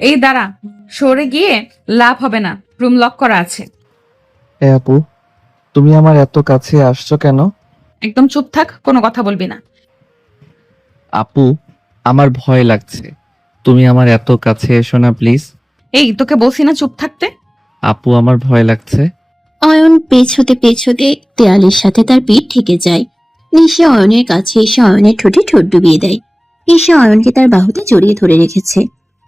এই দাঁড়া, সরে গিয়ে লাভ হবে না, রুম লক করা আছে। আপু, তুমি আমার এত কাছে আসছো কেন? একদম চুপ থাক, কোনো কথা বলবি না। আপু, আমার ভয় লাগছে। তুমি আমার এত কাছে এসো না প্লিজ। এই তোকে বলছি না চুপ থাকতে। আপু, আমার ভয় লাগছে। অয়ন পেছতে পেছতে দেয়ালের সাথে তার পিঠ ঠেকে যায়। নিশি অয়নের কাছে এসে অয়নের ঠোঁটে ঠোঁট ডুবিয়ে দেয়। নিশি অয়নকে তার বাহুতে জড়িয়ে ধরে রেখেছে।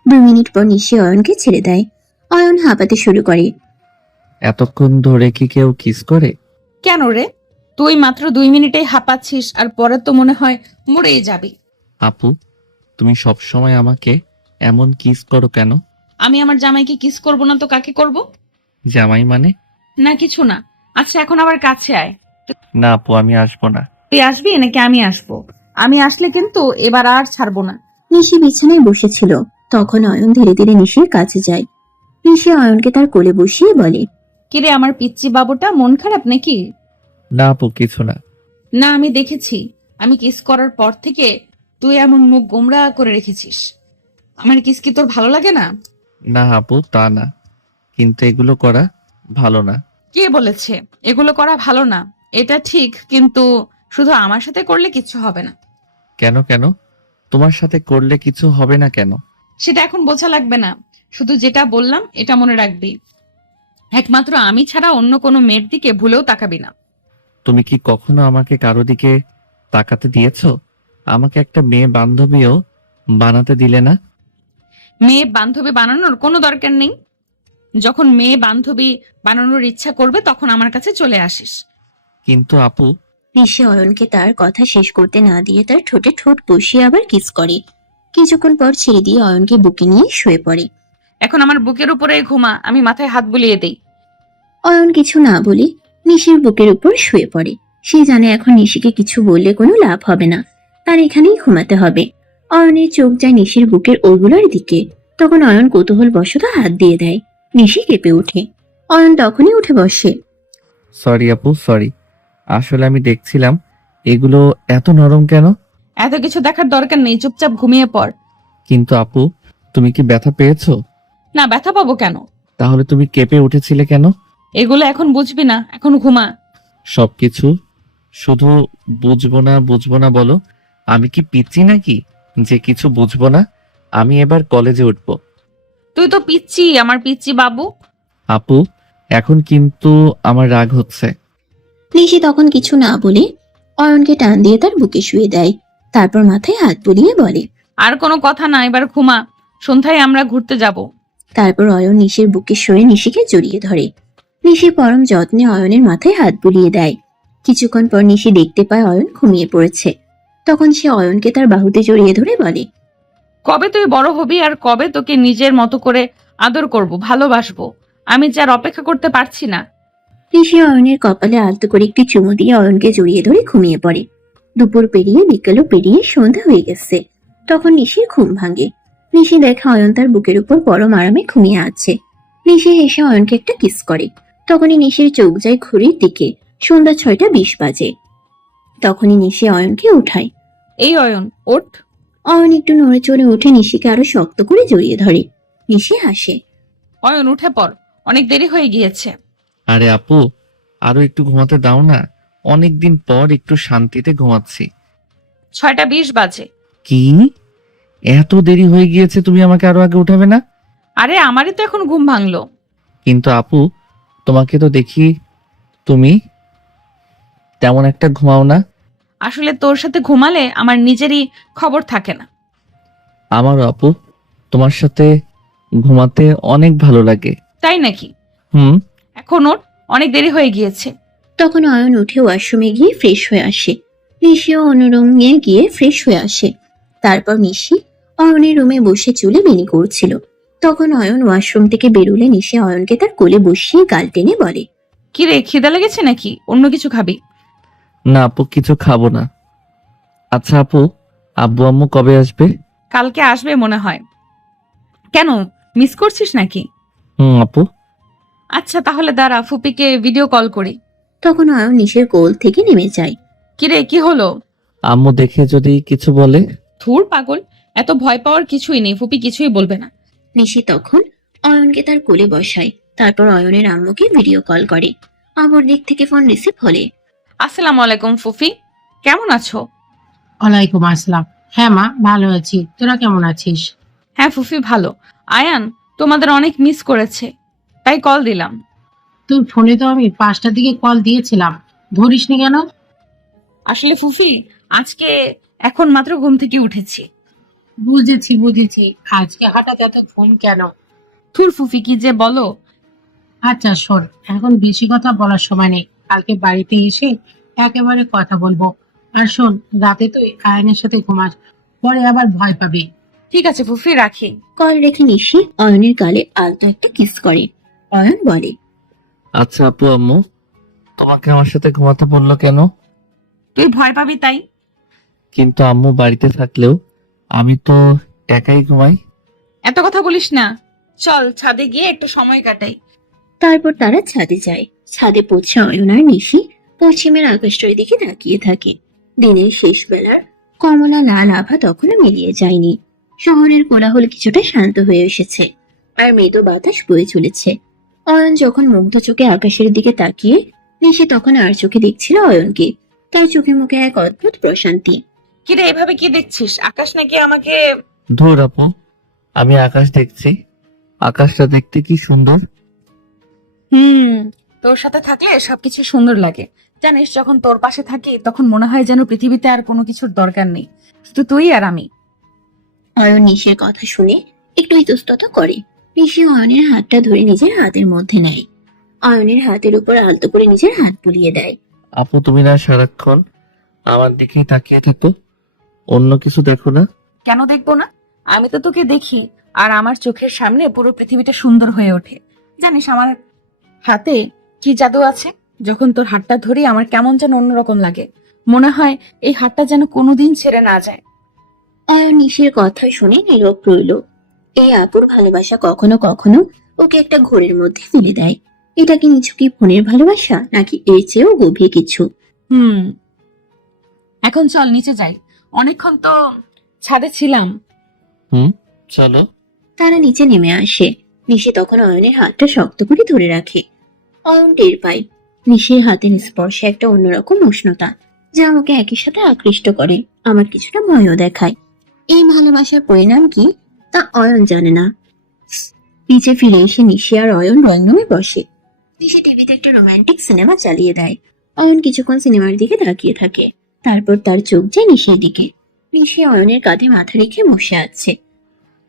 2 মিনিট পর নিশি অয়নকে ছেড়ে দেয়। অয়ন হাঁপাতে শুরু করে। এতক্ষণ ধরে কি কেউ কিস করে? কেন রে? তুই মাত্র 2 মিনিটেই হাঁপাচ্ছিস, আর পরে তো মনে হয় মরেই যাবি। আপু, তুমি সবসময় আমাকে এমন কিস করো কেন? আমি আমার জামাইকে কিস করব না তো কাকে করব? জামাই মানে? না কিছু না। আচ্ছা এখন আবার কাছে আয়। না আপু, আমি আসবো না। তুই আসবি নাকি আমি আসবো? আমি আসলে কিন্তু এবার আর ছাড়বো না। নিশি বিছানায় বসেছিল। তখন অয়ন ধীরে ধীরে নিশির কাছে যায়। নিশি অয়নকে তার কোলে বসিয়ে বলে। কিরে আমার পিচ্চি বাবুটা, মন খারাপ নাকি? না আপু, কিছু না। না আমি দেখেছি, আমি কিস করার পর থেকে তুই এমন মুখ গোমড়া করে রেখেছিস। আমার কিস কি তোর ভালো লাগে না? না আপু, তা না, কিন্তু এগুলো করা ভালো না। কে বলেছে এগুলো করা ভালো না? এটা ঠিক, কিন্তু শুধু আমার সাথে করলে কিচ্ছু হবে না। কেন কেন? তোমার সাথে করলে কিছু হবে না কেন? সেটা এখন বোঝা লাগবে না, শুধু যেটা বললাম এটা মনে রাখবি। একমাত্র আমি ছাড়া অন্য কোনো মেয়ের দিকে ভুলেও তাকাবি না। তুমি কি কখনো আমাকে কারো দিকে তাকাতে দিয়েছো? আমাকে একটা মেয়ে বান্ধবীও বানাতে দিলে না। মেয়ে বান্ধবী বানানোর কোনো দরকার নেই। যখন মেয়ে বান্ধবী বানানোর ইচ্ছা করবে তখন আমার কাছে চলে আসিস। কিন্তু আপু, নিশি অয়নকে তার কথা শেষ করতে না দিয়ে তার ঠোঁটে ঠোঁট বসিয়ে আবার কিস করে। কিছুক্ষণ পর ছেড়ে দিয়ে অয়নকে বুকে নিয়ে শুয়ে পড়ে। এখন আমার বুকের উপরে ঘুমা, আমি মাথায় হাত বুলিয়ে দেই। অয়ন কিছু না বলে নিশির বুকের উপর শুয়ে পড়ে। সে জানে এখন নিশিকে কিছু বললে কোনো লাভ হবে না, তার এখানেই ঘুমাতে হবে। অয়নের চোখ যায় নিশির বুকের ওগুলোর দিকে। তখন অয়ন কৌতূহল বশত হাত দিয়ে দেয়। নিশি কেঁপে ওঠে। অয়ন তখনই উঠে বসে। সরি আপু, সরি। আসলে আমি দেখছিলাম এগুলো এত নরম কেন। এত কিছু দেখার দরকার নেই, চুপচাপ ঘুমিয়ে পড়। কিন্তু আপু, তুমি কি ব্যথা পেয়েছো? না, ব্যথা পাবো কেন? তাহলে তুমি কেঁপে উঠেছিলে কেন? এগুলো এখন বুঝবি না, এখন ঘুমা। সবকিছু শুধু বুঝবো না বুঝবো না বলো। আমি কি পিচ্ছি নাকি যে কিছু বুঝবো না? আমি এবার কলেজে উঠবো। তুই তো পিচ্ছি, আমার পিচ্ছি বাবু। আপু, এখন কিন্তু আমার রাগ হচ্ছে। নিশি তখন কিছু না বলে অয়নকে টান দিয়ে তার বুকে শুয়ে দেয়। তারপর মাথায় হাত বুলিয়ে বলে। আর কোনো কথা না, এবার ঘুমা। সন্ধ্যায় আমরা ঘুরতে যাব। তারপর অয়ন নিশির বুকে শুয়ে নিশিকে জড়িয়ে ধরে। নিশি পরম যত্নে অয়নের মাথায় হাত বুলিয়ে দেয়। কিছুক্ষণ পর নিশি দেখতে পায় অয়ন ঘুমিয়ে পড়েছে। তখন সে অয়নকে তার বাহুতে জড়িয়ে ধরে বলে। কবে তুই বড় হবি আর কবে তোকে নিজের মতো করে আদর করব, ভালোবাসবো? আমি যার অপেক্ষা করতে পারছি না। নিশি অয়নের কপালে আলতো করে একটি চুমু দিয়ে অয়নকে জড়িয়ে ধরে ঘুমিয়ে পড়ে। দুপুর পেরিয়ে বিকেলও পেরিয়ে সন্ধ্যা হয়ে গেছে। তখন নিশির ঘুম ভাঙে। নিশি দেখে অয়ন তার বুকের উপর পরম আরামে ঘুমিয়ে আছে। নিশি হেসে অয়নকে একটা কিস করে। তখনই নিশির চোখ যায় ঘড়ির দিকে। সন্ধ্যা 6টা 20 বাজে। তখনই নিশি অয়নকে উঠায়। এই অয়ন, ওঠ। অয়ন একটু নড়ে চড়ে উঠে নিশিকে আরো শক্ত করে জড়িয়ে ধরে। নিশি হাসে। অয়ন উঠে পড়, অনেক দেরি হয়ে গিয়েছে। আরে আপু, আরো একটু ঘুমাতে দাও না। অনেকদিন পর একটু শান্তিতে ঘুমাচ্ছি। 6টা 20 বাজে। কি? এত দেরি হয়ে গিয়েছে, তুমি আমাকে আরো আগে উঠাবে না? আরে আমারই তো এখন ঘুম ভাঙলো। কিন্তু আপু, তোমাকে তো দেখি তুমি তেমন একটা ঘুমাও না। আসলে তোর সাথে ঘুমালে আমার নিজেরই খবর থাকে না। আমারও আপু, তোমার সাথে ঘুমাতে অনেক ভালো লাগে। তাই নাকি? হুম। এখন ওঠ, অনেক দেরি হয়ে গিয়েছে। তখন অয়ন উঠে ওয়াশরুমে গিয়ে ফ্রেশ হয়ে আসে। নিশিও অনুরুমে গিয়ে ফ্রেশ হয়ে আসে। তারপর নিশি অয়নের রুমে বসে চুলে বেনি করছিল। তখন অয়ন ওয়াশরুম থেকে বেরুলে নিশি অয়নকে তার কোলে বসিয়ে গাল টেনে বলে। কি রে, খিদা লেগেছে নাকি? অন্য কিছু খাবি? না আপু, কিছু খাবো না। আচ্ছা আপু, আব্বু আম্মু কবে আসবে? কালকে আসবে মনে হয়। কেন, মিস করছিস নাকি? হুম আপু। আচ্ছা তাহলে দাঁড়া, ফুপিকে ভিডিও কল করি। তখন অয়ন নিশির কোল থেকে নেমে যায়। কি রে, কি হলো? আম্মু দেখে যদি কিছু বলে? ধুর পাগল, এত ভয় পাওয়ার কিছুই নেই, ফুপি কিছুই বলবে না। নিশি তখন অয়নকে তার কোলে বসায়, তারপর অয়নের আম্মুকে ভিডিও কল করে। অপর দিক থেকে ফোন রিসিভ হলে আসসালামু আলাইকুম ফুফি, কেমন আছো? ওয়ালাইকুম আসসালাম। হ্যাঁ মা, ভালো আছি, তোরা কেমন আছিস? হ্যাঁ ফুফি ভালো। আয়ান তোমাদের অনেক মিস করেছে, তাই কল দিলাম। তোর ফোনে তো আমি 5টার দিকে কল দিয়েছিলাম, ধরিসনি কেন? আসলে ফুফি আজকে এখন মাত্র ঘুম থেকে উঠেছি। বুঝেছি বুঝেছি, আজকে হঠাৎ এত ঘুম কেন? থুর ফুফি কি যে বলো। আচ্ছা শোন, এখন বেশি কথা বলার সময় নেই, কালকে বাড়িতে এসে একেবারে কথা বলবো। আর শোন, রাতে তুই আয়নের সাথে ঘুমাস, পরে আবার ভয় পাবি। ঠিক আছে ফুফি, রাখি। কল রেখে নিশি অয়নের গালে আলতো একটা কিস করে। অয়ন বলে, আচ্ছা আপু আম্মু, তোমাকে আমার সাথে ঘুমাতে বললো কেন? তুই ভয় পাবি তাই। কিন্তু আম্মু বাড়িতে থাকলেও আমি তো একাই ঘুমাই। এত কথা বলিস না, চল ছাদে গিয়ে একটু সময় কাটাই। তারপর তারা ছাদে যায়। ছাদে পৌঁছে অয়ন আর নিশি পশ্চিমের আকাশটার দিকে তাকিয়ে থাকে। দিনের শেষ বেলার কমলা লাল আভা তখনও মিলিয়ে যায়নি। শহরের কোলাহল কিছুটা শান্ত হয়ে এসেছে, আর মৃদু বাতাস বয়ে চলেছে। অয়ন যখন মুগ্ধ চোখে আকাশের দিকে তাকিয়ে, নিশি তখন আর চোখে দেখছিল অয়নকে। তার চোখে মুখে এক অদ্ভুত প্রশান্তি। কিরে এভাবে কি দেখছিস? আকাশ নাকি আমাকে? ধুর আপু, আমি আকাশ দেখছি। আকাশটা দেখতে কি সুন্দর। হুম, তোর সাথে থাকলে সবকিছু সুন্দর লাগে। জানিস, যখন তোর পাশে থাকি তখন মনে হয় যেন পৃথিবীতে আর কোনো কিছুর দরকার নেই, শুধু তুই আর আমি। অয়ন নিশির কথা শুনে একটু ইতস্তত করে। নিশি অয়নের হাতটা ধরে নিজের হাতের মধ্যে নেয়। অয়নের হাতের উপর আলতো করে নিজের হাত বুলিয়ে দেয়। আপু তুমি না সারাক্ষণ আমার দিকেই তাকিয়ে থাকো, অন্য কিছু দেখো না? কেন দেখবো না? আমি তো তোকে দেখি, আর আমার চোখের সামনে পুরো পৃথিবীটা সুন্দর হয়ে ওঠে। জানিস আমার হাতে কি জাদু আছে? যখন তোর হাতটা ধরি আমার কেমন যেন অন্যরকম লাগে, মনে হয় এই হাতটা যেন কোনোদিন ছেড়ে না যায়। অয়ন নিশির কথা শুনে নীরব রইল। এই আপুর ভালোবাসা কখনো কখনো ওকে একটা ঘোরের মধ্যে ফেলে দেয়। এটা কি নিছকই ফোনের ভালোবাসা, নাকি এর চেয়েও গভীর কিছু? হুম, এখন চল নিচে যাই, অনেকক্ষণ তো ছাদে ছিলাম। চলো। তারা নিচে নেমে আসে। নিশি তখন অয়নের হাতটা শক্ত করে ধরে রাখে। অয়ন টের পায় নিশির হাতের স্পর্শে একটা অন্যরকম উষ্ণতা, যা ওকে একই সাথে আকৃষ্ট করে, আমার কিছুটা ভয়ও দেখায়। এই ভালোবাসার পরিণাম কি তা অয়ন জানে না। নিচে ফিরে এসে নিশি আর অয়ন ড্রয়িং রুমে বসে। নিশি টিভিতে একটা রোমান্টিক সিনেমা চালিয়ে দেয়। অয়ন কিছুক্ষণ সিনেমার দিকে তাকিয়ে থাকে, তারপর তার চোখ যায় নিশির দিকে। নিশি অয়নের কাঁধে মাথা রেখে বসে আছে।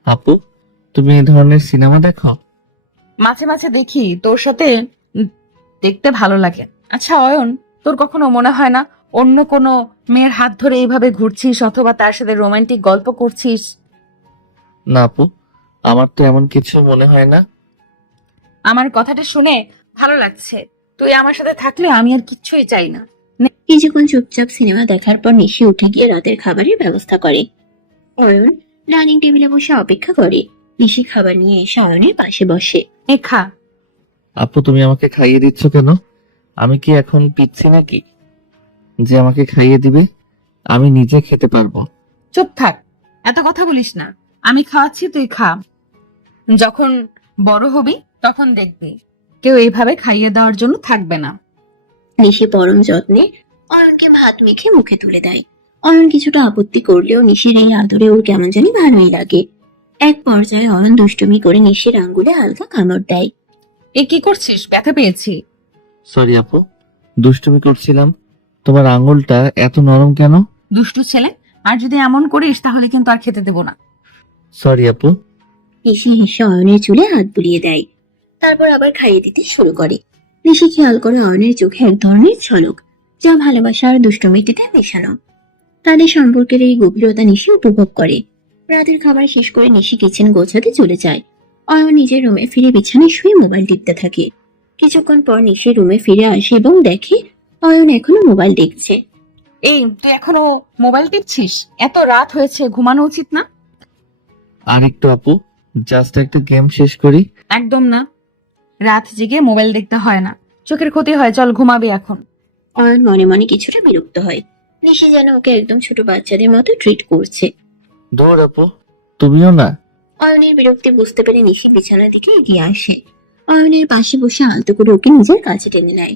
আপু, তুমি এই ধরনের সিনেমা দেখো? মাঝে মাঝে দেখি, তোর সাথে দেখতে ভালো লাগে। আচ্ছা অয়ন, তোর কখনো মনে হয় না অন্য কোনো মেয়ের হাত ধরে এইভাবে ঘুরছিস অথবা তার সাথে রোমান্টিক গল্প করছিস? না আপু, আমার তো এমন কিছু মনে হয় না। আমার কথাটা শুনে ভালো লাগছে। তুই আমার সাথে থাকলে আমি আর কিচ্ছুই চাই না। কিছুক্ষণ চুপচাপ সিনেমা দেখার পর নিশি উঠে গিয়ে রাতের খাবারের ব্যবস্থা করে। অয়ন ডাইনিং টেবিলে বসে অপেক্ষা করে। নিশি খাবার নিয়ে এসে অয়নের পাশে বসে। এ খা। আপু তুমি আমাকে খাইয়ে দিচ্ছ কেন? আমি কি এখন পিচ্ছি নাকি যে আমাকে খাইয়ে দিবে? আমি নিজে খেতে পারবো। চুপ থাক, এত কথা বলিস না। আমি খাওয়াচ্ছি, তুই খা। যখন বড় হবি তখন দেখবি কেউ এইভাবে খাইয়ে দেওয়ার জন্য থাকবে না। নিশি পরম যত্নে অয়নকে ভাত মেখে মুখে তুলে দেয়। অয়ন কিছুটা আপত্তি করলেও নিশির এই আদরে ওর কেমন জানি ভালোই লাগে। এক পর্যায়ে অয়ন দুষ্টুমি করে নিশির আঙ্গুলে হালকা কামড় দেয়। এ কি করছিস? ব্যথা পেয়েছি। সরি আপু, দুষ্টুমি করছিলাম। তোমার আঙুলটা এত নরম কেন? দুষ্টু ছেলে, আর যদি এমন করিস তাহলে কিন্তু আর খেতে দেবো না। সরি আপু। নিশি হেসে অয়নের চুলে হাত বুলিয়ে দেয়, তারপর আবার খাইয়ে দিতে শুরু করে। নিশি খেয়াল করে অয়নের চোখে এক ধরনের ঝলক, যা ভালোবাসা আর দুষ্টমিটিতে মেশানো। তাদের সম্পর্কের এই গভীরতা নিশি উপভোগ করে। রাতের খাবার শেষ করে নিশি কিচেন গোছাতে চলে যায়। অয়ন নিজের রুমে ফিরে বিছানায় শুয়ে মোবাইল টিপতে থাকে। কিছুক্ষণ পর নিশি রুমে ফিরে আসে এবং দেখে অয়ন এখনো মোবাইল দেখছে। এই তুই এখনো মোবাইল টিপছিস? এত রাত হয়েছে, ঘুমানো উচিত না? আর একটু আপু, জাস্ট একটা গেম শেষ করি। একদম না, রাত জেগে মোবাইল দেখতে হয় না, চোখের ক্ষতি হয়। চল ঘুমাবি এখন। অয়ন মনে মনে কিছুটা বিরক্ত হয়। নিশি যেন ওকে একদম ছোট বাচ্চাদের মতো ট্রিট করছে। দূর আপু, তুমিও না। অয়নের বিরক্তি বুঝতে পেরে নিশি বিছানার দিকে এগিয়ে আসে। অয়নের পাশে বসে আলতো করে ওকে নিজের কাছে টেনে নেয়।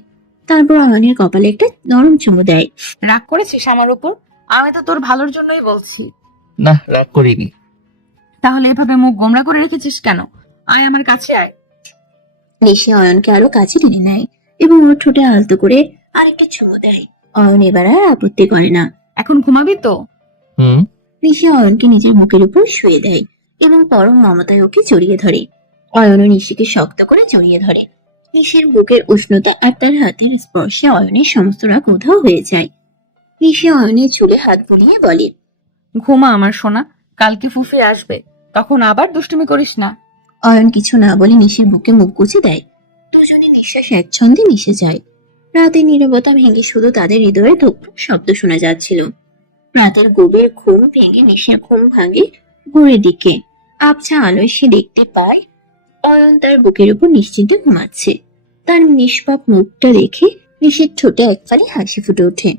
তারপর অয়নের কপালে একটা নরম চুমু দেয়। রাগ করেছিস আমার উপর? আমি তো তোর ভালোর জন্যই বলছি। না, রাগ করিনি। তাহলে এভাবে মুখ গোমড়া করে রেখেছিস কেন? আয় আমার কাছে আয়। নিশি অয়নকে আরো কাছে টেনে নেয় এবং ওর ঠোঁটে আলতো করে আরেকটা চুমু দেয়। অয়ন এবার আর আপত্তি করে না। এখন ঘুমাবি তো? হুম। নিশি অয়নকে নিজের বুকের উপর শুয়ে দেয় এবং পরম মমতায় ওকে জড়িয়ে ধরে। অয়নও নিশিকে শক্ত করে জড়িয়ে ধরে। নিশির বুকের উষ্ণতা আর তার হাতের স্পর্শে অয়নের সমস্ত রাগ উধাও হয়ে যায়। নিশি অয়নের চুলে হাত বুলিয়ে বলে, ঘুমা আমার সোনা, কালকে ফুফি আসবে, তখন আবার দুষ্টুমি করিস না। অয়ন কিছু না বলে নিশির বুকে মুখ গুজে দেয়। দুজনে নিঃশ্বাস একছন্দে মিশে যায়। রাতের নীরবতা ভেঙে শুধু তাদের হৃদয়ে ধুকপুক শব্দ শোনা যাচ্ছিল। রাতের গভীর ঘুম ভেঙে নিশির ঘুম ভাঙে ভোরের দিকে। আবছা আলোয় সে দেখতে পায় অয়ন তার বুকের উপর নিশ্চিন্তে ঘুমাচ্ছে। তার নিষ্পাপ মুখটা দেখে নিশির ঠোঁটে এক ফালি হাসি ফুটে ওঠে।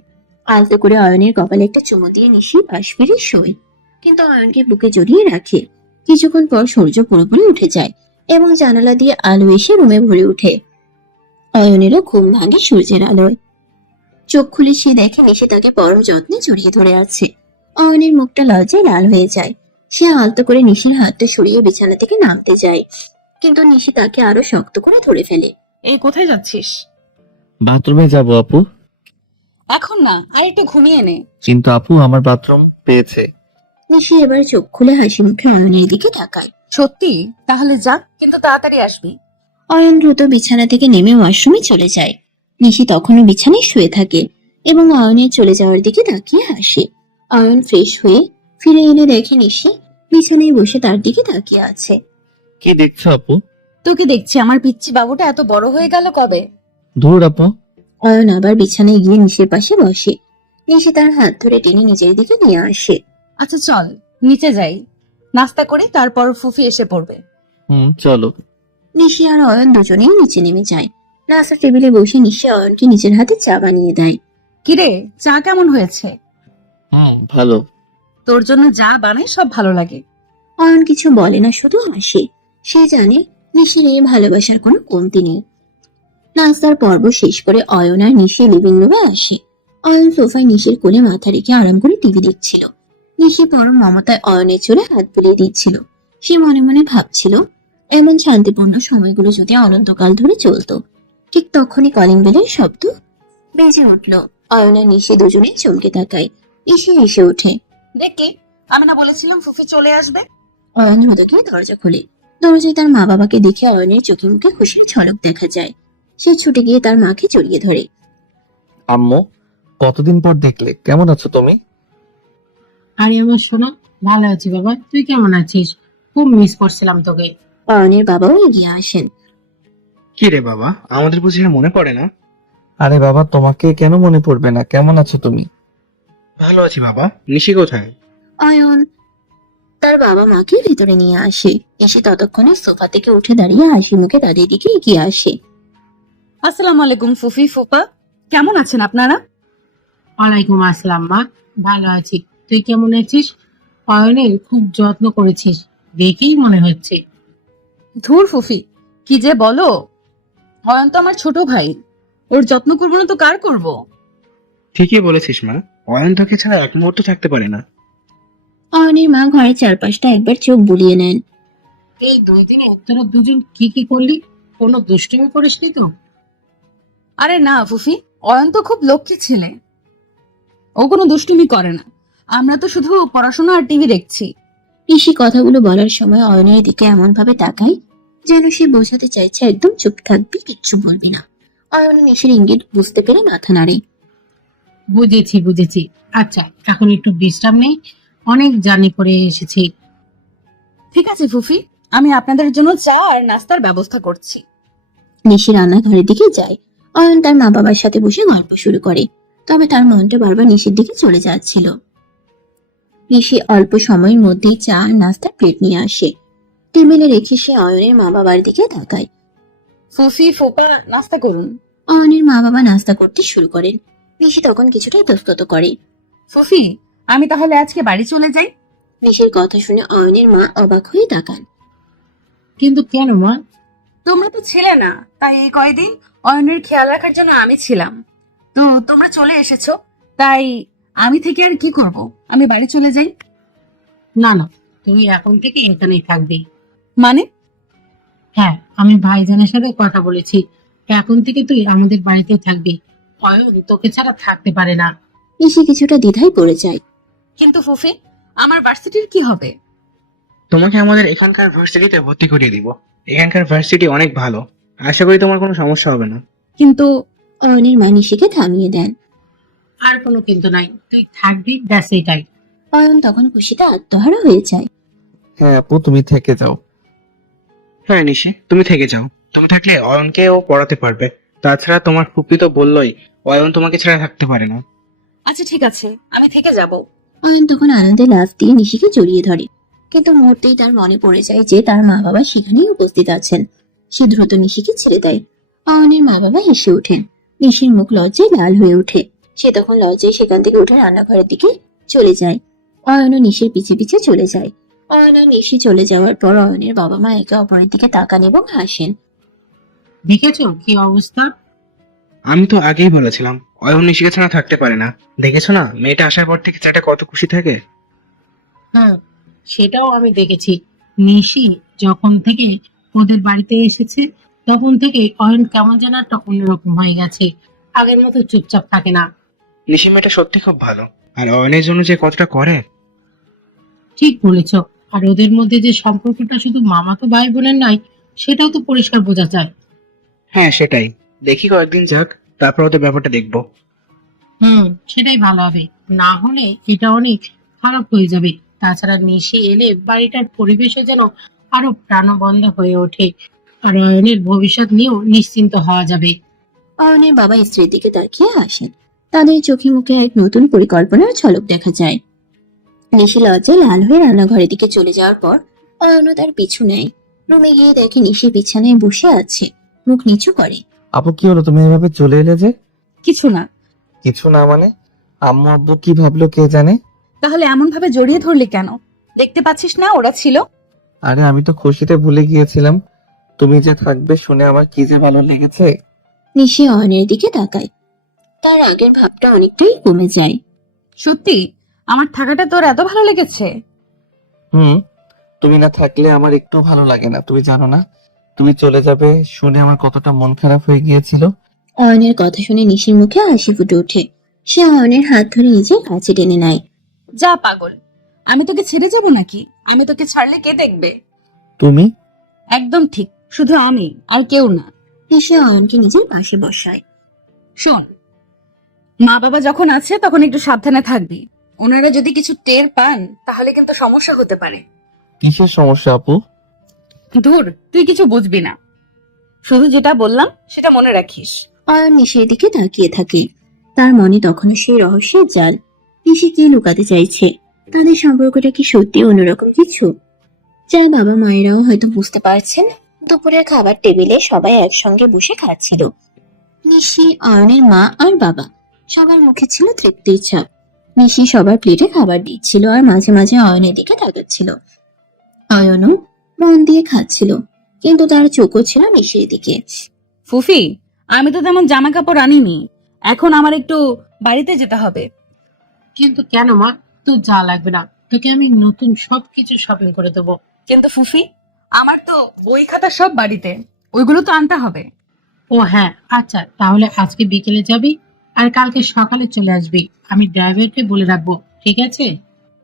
আলতো করে অয়নের কপালে একটা চুমু দিয়ে নিশি পাশ ফিরে শোয়, কিন্তু অয়নকে বুকে জড়িয়ে রাখে। কিছুক্ষণ পর সূর্য পুরোপুরি উঠে যায় এবং জানালা দিয়ে আলো এসে রুমে ভরে ওঠে। অয়নেরও ঘুম ভাঙে সূর্যের আলোয়। চোখ খুলে সে দেখে নিশি তাকে পরম যত্নে জড়িয়ে ধরে আছে। অয়নের মুখটা লজ্জায় লাল হয়ে যায়। সে আলতো করে নিশির হাতটা সরিয়ে বিছানা থেকে নামতে যায়, কিন্তু নিশি তাকে আরো শক্ত করে ধরে ফেলে। এই কোথায় যাচ্ছিস? বাথরুমে যাব আপু। এখন না, আর একটু ঘুমিয়ে নে। কিন্তু আপু, আমার বাথরুম পেয়েছে। নিশি এবার চোখ খুলে হাসি মুখে অয়নের দিকে তাকায়। সত্যি? তাহলে যা, কিন্তু তাড়াতাড়ি আসবি। অয়ন দ্রুত বিছানা থেকে নেমে ওয়াশরুমে চলে যায়। নিশি তখনও বিছানায় শুয়ে থাকে এবং অয়নের চলে যাওয়ার দিকে তাকিয়ে হাসে। অয়ন ফ্রেশ হয়ে ফিরে এলে দেখে নিশি বিছানায় বসে তার দিকে তাকিয়ে আছে। কি দেখছো আপু? তোকে দেখছি। আমার পিচ্চি বাবুটা এত বড় হয়ে গেল কবে? ধুর আপু। অয়ন আবার বিছানায় গিয়ে নিশির পাশে বসে। নিশি তার হাত ধরে টেনে নিজের দিকে নিয়ে আসে। আচ্ছা চল নিচে যাই, নাস্তা করি, তারপর ফুফি এসে পড়বে। চলো। নিশি আর অয়ন দুজনেই নিচে নেমে যায়। নাস্তার টেবিলে বসে নিশি অয়নকে নিজের হাতে চা বানিয়ে দেয়। কিরে, চা কেমন হয়েছে? ভালো। তোর জন্য যা বানাই সব ভালো লাগে। অয়ন কিছু বলে না, শুধু হাসে। সে জানে নিশির এই ভালোবাসার কোনো কমতি নেই। নাস্তার পর্ব শেষ করে অয়ন আর নিশি লিভিং রুমে আসে। অয়ন সোফায় নিশির কোলে মাথা রেখে আরাম করে টিভি দেখছিল। নিশি পরম মমতায় অয়নের চুলে হাত বুলিয়ে দিচ্ছিল। সে মনে মনে ভাবছিল, এমন শান্তিপূর্ণ সময়গুলো যদি অনন্তকাল ধরে চলতো। ঠিক তখনই কলিং বেলের শব্দ বেজে উঠল। অয়ন আর নিশি দুজনেই চমকে তাকায়। নিশি এসে ওঠে। দেখলি, আমি না বলেছিলাম ফুফি চলে আসবে? অয়ন দ্রুত গিয়ে দরজা খোলে। দরজায় তার মা বাবাকে দেখে অয়নের চোখে মুখে খুশির ঝলক দেখা যায়। সে ছুটে গিয়ে তার মাকে জড়িয়ে ধরে। আম্মু, কতদিন পর দেখলে, কেমন আছো তুমি? আরে আমার সোনা, ভালো আছি বাবা, তুই কেমন আছিস? খুব মিস করছিলাম তোকে। অয়নের বাবাও এগিয়ে আসেন। কি রে বাবা, আমাদের বুঝি আর মনে পড়ে না? আরে বাবা, তোমাকে কেন মনে পড়বে না? কেমন আছো তুমি? ভালো আছি বাবা। নিশি কোথায়? অয়ন তার বাবা মাকে ভেতরে নিয়ে আসে। এসে ততক্ষণে সোফা থেকে উঠে দাঁড়িয়ে হাসি মুখে তাদের দিকে এগিয়ে আসে। আসসালামু আলাইকুম ফুফি ফুপা, কেমন আছেন আপনারা? ওয়ালাইকুম আসসালাম মা, ভালো আছি। তুই কেমন আছিস? অয়নের খুব যত্ন করেছিস দেখেই মনে হচ্ছে। ধুর ফুফি, কি যে বলো। অয়ন তো আমার ছোট ভাই, ওর যত্ন করবো না তো কার করব? ঠিকই বলেছিস মা, অয়ন তোকে ছাড়া এক মুহূর্ত থাকতে পারে না। অয়নের মা ঘরের চারপাশটা একবার চোখ বুলিয়ে নেন। এই 2 দিনে তোরা দুজন কি কি করলি? কোনো দুষ্টুমি করিসনি তো? আরে না ফুফি, অয়ন তো খুব লক্ষ্মী ছেলে, ও কোনো দুষ্টুমি করে না। আমরা তো শুধু পড়াশোনা আর টিভি দেখছি। ঋষি কথাগুলো বলার সময় অয়নের দিকে এমন ভাবে তাকায় যেন সে বোঝাতে চাইছে একদম চুপ থাকবি, কিচ্ছু বলবি না। অয়ন নিশির ইঙ্গিত বুঝতে পেরে মাথা নাড়ে। বুঝেছি বুঝেছি। আচ্ছা, এখন একটু বিশ্রাম নেই, অনেক জার্নি করে এসেছি। ঠিক আছে ফুফি, আমি আপনাদের জন্য চা আর নাস্তার ব্যবস্থা করছি। নিশি রান্নাঘরের দিকে যায়। অয়ন তার মা বাবার সাথে বসে গল্প শুরু করে, তবে তার মনটা বারবার নিশির দিকে চলে যাচ্ছিল। নিশি অল্প সময়ের মধ্যেই চা আর নাস্তার প্লেট নিয়ে আসে। টেবিলে রেখে সে অয়নের মা বাবার দিকে তাকায়। ফুফি ফুপা, নাস্তা করুন। অয়নের মা বাবা নাস্তা করতে শুরু করেন। নিশি তখন কিছুটা ইতস্তত করে। ফুফি, আমি তাহলে আজকে বাড়ি চলে যাই। নিশির কথা শুনে অয়নের মা অবাক হয়ে তাকান। কিন্তু কেন মা? তোমরা তো ছিলে না, তাই এই কয়দিন অয়নের খেয়াল রাখার জন্য আমি ছিলাম। তো তোমরা চলে এসেছো, তাই আমি থেকে আর কি করব? আমি বাড়ি চলে যাই। না না, তুমি এখন থেকে এখানেই থাকবে। মানে? হ্যাঁ, আমি ভাইজানের সাথে কথা বলেছি, এখন থেকে তুই আমাদের বাড়িতে থাকবি। অয়ন তোকে ছাড়া থাকতে পারে না। নিশি কিছুটা দ্বিধায় পড়ে যায়। কিন্তু ফুফি, আমার ভার্সিটির কি হবে? তোমাকে আমাদের এখানকার ভার্সিটিতে ভর্তি করিয়ে দিব। এখানকার ভার্সিটি অনেক ভালো, আশা করি তোমার কোনো সমস্যা হবে না। কিন্তু অয়নের মা নিশিকে থামিয়ে দেন। আর কোনো কিন্তু নাই, তুই থাকবি, ব্যাস এটাই। অয়ন তখন খুশিতে আত্মহারা হয়ে যায়। হ্যাঁ আপু, তুমি থেকে যাও। হ্যাঁ নিশি, তুমি থেকে যাও। তুমি থাকলে অয়নকেও পড়াতে পারবে। তাছাড়া তোমার ফুপি তো বললোই অয়ন তোমাকে ছাড়া থাকতে পারে না। আচ্ছা ঠিক আছে, আমি থেকে যাব। অয়ন তখন আনন্দে লাফ দিয়ে নিশিকে জড়িয়ে ধরে, কিন্তু মুহূর্তেই তার মনে পড়ে যায় যে তার মা বাবা সেখানেই উপস্থিত আছেন। সে দ্রুত নিশিকে ছেড়ে দেয়। অয়নের মা বাবা হেসে ওঠেন। নিশির মুখ লজ্জায় লাল হয়ে ওঠে। সে তখন লজ্জায় সেখান থেকে উঠে রান্নাঘরের দিকে চলে যায়। অয়নও নিশির পিছে পিছে চলে যায়। অয়ন আর নিশি চলে যাওয়ার পর অয়নের বাবা মা একে অপরের দিকে তাকান এবং হাসেন। দেখেছো কি অবস্থা? আমি তো আগেই বলেছিলাম অয়ন নিশিকে ছাড়া থাকতে পারে না। দেখেছো না, মেয়েটা আসার পর থেকে ছেলেটা কত খুশি থাকে। হ্যাঁ, সেটাও আমি দেখেছি। নিশি যখন থেকে ওদের বাড়িতে এসেছে, তখন থেকে অয়ন কেমন যেন একটা অন্যরকম হয়ে গেছে। আগের মতো চুপচাপ থাকে না। নিশি মেয়েটা সত্যি খুব ভালো, আর অয়নের জন্য যে কতটা করে। ঠিক বলেছ। আর ওদের মধ্যে যে সম্পর্কটা শুধু মামাতো ভাই বোনের নয়, সেটাও তো পরিষ্কার বোঝা যায়। হ্যাঁ সেটাই, দেখি কয়েকদিন যাক, তারপর ওদের ব্যাপারটা দেখবো। সেটাই ভালো হবে। না হলে এটা অনেক খারাপ হয়ে যাবে। তাছাড়া নিশি এলে বাড়িটার পরিবেশও যেন আরো প্রাণবন্ত হয়ে ওঠে। আর অয়নের ভবিষ্যৎ নিয়েও নিশ্চিন্ত হওয়া যাবে। অয়নের বাবা স্ত্রীর দিকে তাকিয়ে হাসেন। তাদের চোখে মুখে এক নতুন পরিকল্পনার ঝলক দেখা যায়। নিশি লজ্জায় লাল হয়ে রান্নাঘরের দিকে চলে যাওয়ার পর অয়নও তার পিছু নেয়। রুমে গিয়ে দেখে নিশি বিছানায় বসে আছে, মুখ নিচু করে। আপু কি হলো, তুমি এভাবে চলে এলে যে? কিছু না। কিছু না মানে? আম্মু আব্বু কি ভাবলো কে জানে। তাহলে এমন ভাবে জড়িয়ে ধরলি কেন? দেখতে পাচ্ছিস না ওরা ছিল? আরে আমি তো খুশিতে ভুলে গিয়েছিলাম। তুমি যে থাকবে শুনে আমার কি যে ভালো লেগেছে। নিশি অয়নের দিকে তাকায়। তার আগের ভাবটা অনেকটাই কমে যায়। সত্যি আমার থাকাটা তোর এত ভালো লেগেছে? হুম, তুমি না থাকলে আমার একটু ভালো লাগে না, তুমি জানো না। তুমি চলে যাবে শুনে আমার কতটা মন খারাপ হয়ে গিয়েছিল। অয়নের কথা শুনে নিশির মুখে হাসি ফুটে ওঠে। সে অয়নের হাত ধরে নিজের কাছে টেনে নেয়। যা পাগল, আমি তোকে ছেড়ে যাব নাকি? আমি তোকে ছাড়লে কে দেখবে? তুমি? একদম ঠিক, শুধু আমি, আর কেউ না। নিশি অয়নকে নিজের পাশে বসায়। শোন, মা বাবা যখন আছে তখন একটু সাবধানে থাকবি। ওনারা যদি কিছু টের পান তাহলে কিন্তু সমস্যা হতে পারে। কিসের সমস্যা আপু? ধুর, তুই কিছু বুঝবি না, শুধু যেটা বললাম সেটা মনে রাখিস। অয়ন নিশির দিকে তাকিয়ে থাকে। তার মনে তখনও সেই রহস্যের জাল। নিশি কি লুকাতে চাইছে? তাদের সম্পর্কটা কি সত্যি অন্যরকম কিছু, যা বাবা মায়েরাও হয়তো বুঝতে পারছেন? দুপুরের খাবার টেবিলে সবাই একসঙ্গে বসে খাচ্ছিল। নিশি, অয়নের মা আর বাবা, সবার মুখে ছিল তৃপ্তির ছাপ। নিশি সবার প্লেটে খাবার দিচ্ছিল আর মাঝে মাঝে অয়নের দিকে তাকাচ্ছিল। অয়নও মন দিয়ে খাচ্ছিল, কিন্তু তার চোখও ছিল নিশির দিকে। ফুফি, আমি তো তেমন জামা কাপড় আনিনি, এখন আমার একটু বাড়িতে যেতে হবে। কিন্তু কেন মা? তোর যা লাগবে না, তোকে আমি নতুন সবকিছু শপিং করে দেবো। কিন্তু ফুফি, আমার তো বই খাতা সব বাড়িতে, ওইগুলো তো আনতে হবে। ও হ্যাঁ, আচ্ছা তাহলে আজকে বিকেলে যাবি আর কালকে সকালে চলে আসবি। আমি ড্রাইভারকে বলে রাখবো, ঠিক আছে?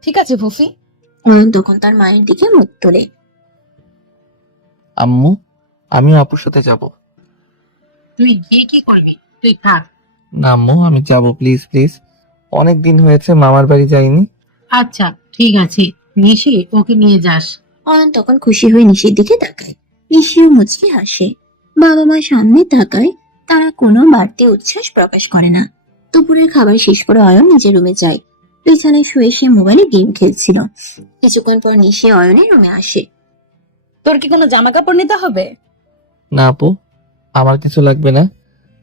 ঠিক আছে ফুফি। অয়ন তখন তার মায়ের দিকে মুখ তোলে। আম্মু, আমিও আপুর সাথে যাব। তুই গিয়ে কি করবি? তুই থাক। না আম্মু, আমি যাব, প্লিজ প্লিজ। অনেক দিন হয়েছে মামার বাড়ি যাইনি। আচ্ছা ঠিক আছে, নিশি ওকে নিয়ে যাস। অয়ন তখন খুশি হয়ে নিশির দিকে তাকায়। নিশিও মুচকি হাসে। বাবা মা সামনে তাকায়, তারা কোনো বাড়তি উচ্ছ্বাস প্রকাশ করে না। দুপুরের খাবার শেষ করে অয়ন নিজের রুমে যায়। বিছানায় শুয়ে সে মোবাইলে গেম খেলছিল। কিছুক্ষণ পর নিশি অয়নের রুমে আসে। তোর কি কোনো জামা কাপড় নিতে হবে? না আপু, আমার কিছু লাগবে না।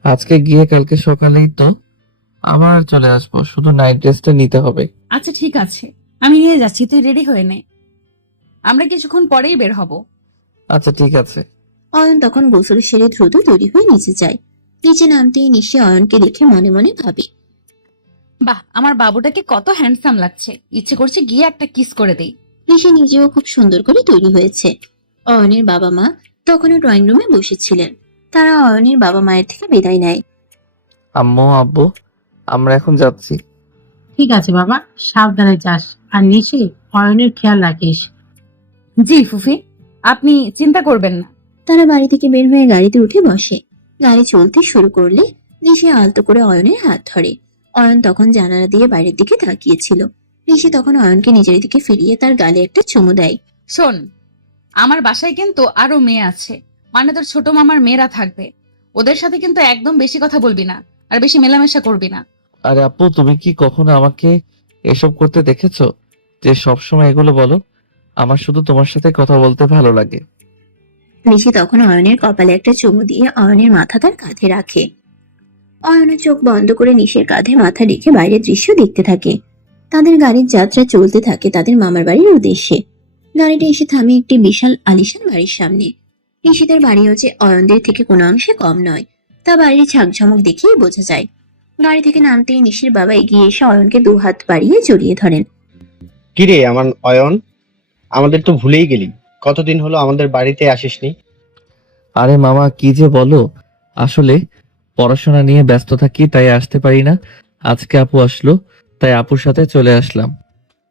আজকে গিয়ে কালকে সকালেই তো আবার চলে আসবো, শুধু নাইট ড্রেসটা নিতে হবে। আচ্ছা ঠিক আছে, আমি নিয়ে যাচ্ছি, তুই রেডি হয়ে নে, আমরা কিছুক্ষণ পরেই বের হব। আচ্ছা ঠিক আছে। অয়ন তখন গোসল সেরে দ্রুত তৈরি হয়ে নিচে যায়। নিচে নামতেই নিশি অয়নকে দেখে মনে মনে ভাবে, বাহ, আমার বাবুটাকে কত হ্যান্ডসাম লাগছে, ইচ্ছে করছে গিয়ে একটা কিস করে দেই। নিশি নিজেও খুব সুন্দর করে তৈরি হয়েছে। অয়নের বাবা মা তখনও ড্রয়িং রুমে বসেছিলেন। তারা অয়নের বাবা মায়ের থেকে বিদায় নেয়। আম্মু আব্বু, আমরা এখন যাচ্ছি। ঠিক আছে বাবা, সাবধানে যাস। আর নিশি, অয়নের খেয়াল রাখিস। জি ফুফি, আপনি চিন্তা করবেন না। তারা বাড়ি থেকে বের হয়ে গাড়িতে উঠে বসে। গাড়ি চলতে শুরু করলে নিশি আলতো করে অয়নের হাত ধরে। অয়ন তখন জানালা দিয়ে বাইরের দিকে তাকিয়েছিল। নিশি তখন অয়নকে নিজের দিকে ফিরিয়ে তার গালে একটা চুমু দেয়। শোন, আমার বাসায় কিন্তু আরো মেয়ে আছে, মানে তোর ছোট মামার মেয়েরা থাকবে, ওদের সাথে কিন্তু একদম বেশি কথা বলবি না, আর বেশি মেলামেশা করবি না। আরে আপু, তুমি কি কখনো আমাকে এসব করতে দেখেছো যে সবসময় এগুলো বলো? আমার শুধু তোমার সাথে কথা বলতে ভালো লাগে। নিশি তখন অয়নের কপালে একটা চুমু দিয়ে অয়নের মাথা তার কাঁধে রাখে। অয়নের চোখ বন্ধ করে নিশির কাঁধে মাথা রেখে বাইরের দৃশ্য দেখতে থাকে। তাদের গাড়ির যাত্রা চলতে থাকে তাদের মামার বাড়ির উদ্দেশ্যে। গাড়িটা এসে থামে একটি বিশাল আলিশান বাড়ির সামনে। নিশিদের বাড়িও যে অয়নদের থেকে কোনো অংশে কম নয়, তা বাড়ির ঝাঁকঝমক দেখেই বোঝা যায়। গাড়ি থেকে নামতেই নিশির বাবা এগিয়ে এসে অয়নকে দু হাত বাড়িয়ে জড়িয়ে ধরেন। কিরে আমার অয়ন, আমাদের তো ভুলেই গেলি। কতদিন হলো আমাদের বাড়িতে আসিসনি। আরে মামা, কি যে বলো, আসলে পড়াশোনা নিয়ে ব্যস্ত থাকি তাই আসতে পারি না। আজকে আপু আসলো তাই আপুর সাথে চলে আসলাম।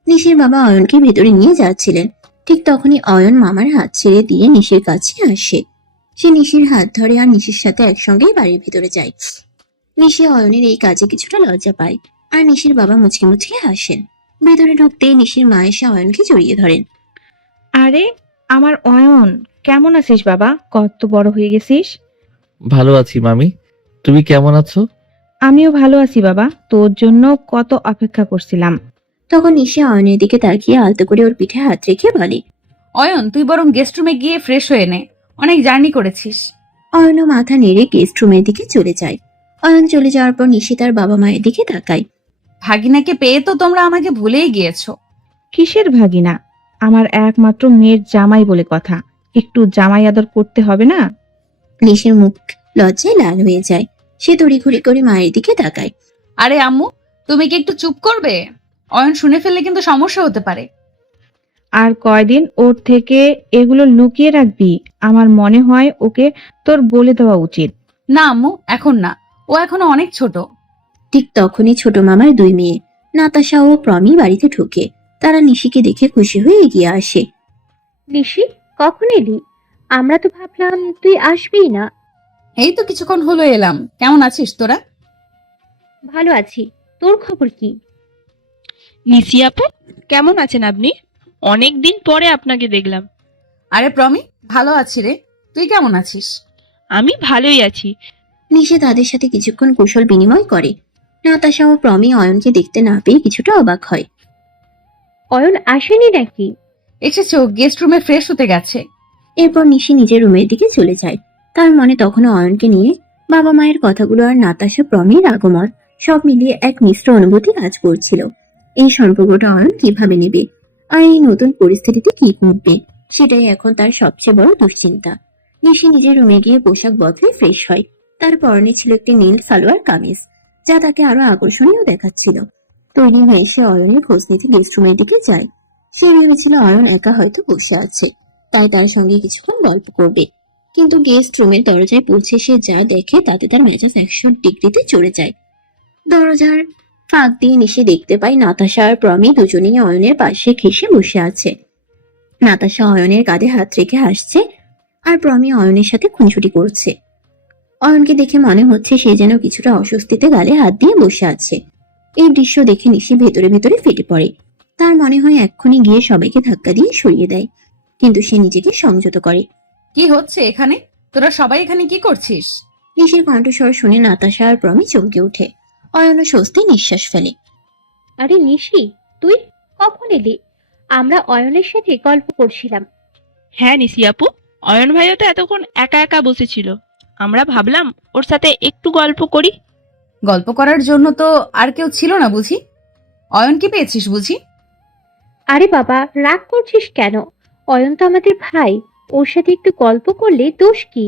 নিশির বাবা অয়নকে ভেতরে নিয়ে যাচ্ছিলেন। ঠিক তখনই অয়ন মামার হাত ছেড়ে দিয়ে নিশির কাছে আসে। সে নিশির হাত ধরে আর নিশির সাথে একসঙ্গেই বাড়ির ভেতরে যায়। নিশি অয়নের এই কাজে কিছুটা লজ্জা পায়, আর নিশির বাবা মুচকি মুচকি হাসেন। ভেতরে ঢুকতেই নিশির মা এসে অয়নকে জড়িয়ে ধরেন। আরে আমার অয়ন, কেমন আছিস বাবা? কত বড় হয়ে গেছিস। ভালো আছি মামি, তুমি কেমন আছো? আমিও ভালো আছি বাবা, তোর জন্য কত অপেক্ষা করছিলাম। তখন নিশি অয়নের দিকে তাকিয়ে আলতো করে ওর পিঠে হাত রেখে বলে। অয়ন, তুই বরং গেস্ট রুমে গিয়ে ফ্রেশ হয়ে নে, অনেক জার্নি করেছিস। অয়নও মাথা নেড়ে গেস্ট রুমের দিকে চলে যায়। অয়ন চলে যাওয়ার পর নিশি তার বাবা মায়ের দিকে তাকায়। ভাগিনাকে পেয়ে তো তোমরা আমাকে ভুলেই গিয়েছো। কিসের ভাগিনা? আমার একমাত্র মেয়ের জামাই বলে কথা, একটু জামাই আদর করতে হবে না? নিশির মুখ লজ্জায় লাল হয়ে যায়। সে তড়িঘড়ি করে মায়ের দিকে তাকায়। আরে আম্মু, তুমি কি একটু চুপ করবে? অয়ন শুনে ফেললে কিন্তু সমস্যা হতে পারে। আর কয়দিন ওর থেকে এগুলো লুকিয়ে রাখবি? আমার মনে হয় ওকে তোর বলে দেওয়া উচিত। না আম্মু, এখন না, ও এখনো অনেক ছোট। ঠিক তখনই ছোট মামার দুই মেয়ে নাতাশা ও প্রমি বাড়িতে ঢোকে। তারা নিশিকে দেখে খুশি হয়ে এগিয়ে আসে। নিশি, কখন এলি? আমরা তো ভাবলাম তুই আসবিই না। এই তো কিছুক্ষণ হলো এলাম। কেমন আছিস তোরা? ভালো আছি, তোর খবর কি? নিশি আপু, কেমন আছেন আপনি? অনেক দিন পরে আপনাকে দেখলাম। আরে প্রমি, ভালো আছি রে, তুই কেমন আছিস? আমি ভালোই আছি। নিশি তাদের সাথে কিছুক্ষণ কুশল বিনিময় করে। নাতাশা ও প্রমি অয়নকে দেখতে না পেয়ে কিছুটা অবাক হয়। অয়ন আসেনি নাকি? এসেছো, গেস্ট রুমে ফ্রেশ হতে গেছে। এরপর নিশি নিজের রুমের দিকে চলে যায়। তার মনে তখনও অয়নকে নিয়ে বাবা মায়ের কথাগুলো আর নাতাশা প্রমির আগমন সব মিলিয়ে এক মিশ্র অনুভূতি কাজ করছিল। এই সম্পর্কটা অয়ন কিভাবে নেবে, আর এই নতুন পরিস্থিতিতে কি করবে, সেটাই এখন তার সবচেয়ে বড় দুশ্চিন্তা। নিশি নিজের রুমে গিয়ে পোশাক বদলে ফ্রেশ হয়। তার পরনে ছিল একটি নীল সালোয়ার কামিজ, যা তাকে আরো আকর্ষণীয় দেখাচ্ছিল। তৈরি হয়ে সে অয়নের খোঁজ নিতে গেস্ট রুমের দিকে যায়। সে ভেবেছিল অয়ন একা হয়তো বসে আছে, তাই তার সঙ্গে কিছুক্ষণ গল্প করবে। কিন্তু গেস্ট রুমের দরজায় পৌঁছে সে যা দেখে তাতে তার মেজাজ 100 ডিগ্রিতে চড়ে যায়। দরজার ফাঁক দিয়ে নিশি দেখতে পায় নাতাশা আর প্রমি দুজনেই অয়নের পাশে ঘেঁষে বসে আছে। নাতাশা অয়নের কাঁধে হাত রেখে হাসছে, আর প্রমি অয়নের সাথে খুনসুটি করছে। অয়নকে দেখে মনে হচ্ছে সে যেন কিছুটা অস্বস্তিতে গালে হাত দিয়ে বসে আছে। এই দৃশ্য দেখে নিশি ভেতরে ভেতরে ফেটে পড়ে। তার মনে হয় এক্ষুনি গিয়ে সবাইকে ধাক্কা দিয়ে সরিয়ে দেয়, কিন্তু সে নিজেকে সংযত করে। কি হচ্ছে এখানে? তোরা সবাই এখানে কি করছিস? নিশির কণ্ঠস্বর শুনে নাতাশা আর প্রমি চমকে ওঠে। অয়নও স্বস্তি নিঃশ্বাস ফেলে। আরে নিশি, তুই কখন এলি? আমরা অয়নের সাথে গল্প করছিলাম। হ্যাঁ নিশি আপু, অয়ন ভাইও তো এতক্ষণ একা একা বসেছিল। আমরা ভাবলাম ওর সাথে একটু গল্প করি। গল্প করার জন্য তো আর কেউ ছিল না বুঝি? অয়ন কি পেয়েছিস বুঝি? আরে বাবা, রাগ করছিস কেন? অয়ন তো আমাদের ভাই, ওর সাথে একটু গল্প করলে দোষ কি?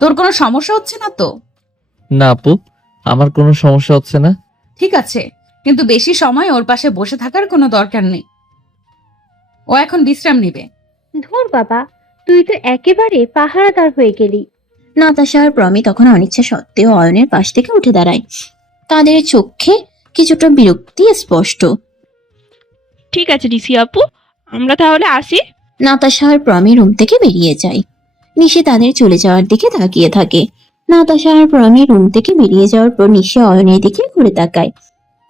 তোর কোনো সমস্যা হচ্ছে না তো? না আপু, আমার কোনো সমস্যা হচ্ছে না। ঠিক আছে, কিন্তু বেশি সময় ওর পাশে বসে থাকার কোনো দরকার নেই। ও এখন বিশ্রাম নিবে। ধুর বাবা, তুই তো একেবারে পাহারাদার হয়ে গেলি। নাতাশা আর প্রমি তখন অনিচ্ছা সত্ত্বেও অয়নের পাশ থেকে উঠে দাঁড়ায়। তাদের চোখে কিছুটা বিরক্তি স্পষ্ট। ঠিক আছে নিশি আপু, আমরা তাহলে আসি। নাতাশা আর প্রমি রুম থেকে বেরিয়ে যায়। নিশি তাদের চলে যাওয়ার দিকে তাকিয়ে থাকে। নাতাশা আর প্রমি রুম থেকে বেরিয়ে যাওয়ার পর নিশি অয়নের দিকে ঘুরে তাকায়।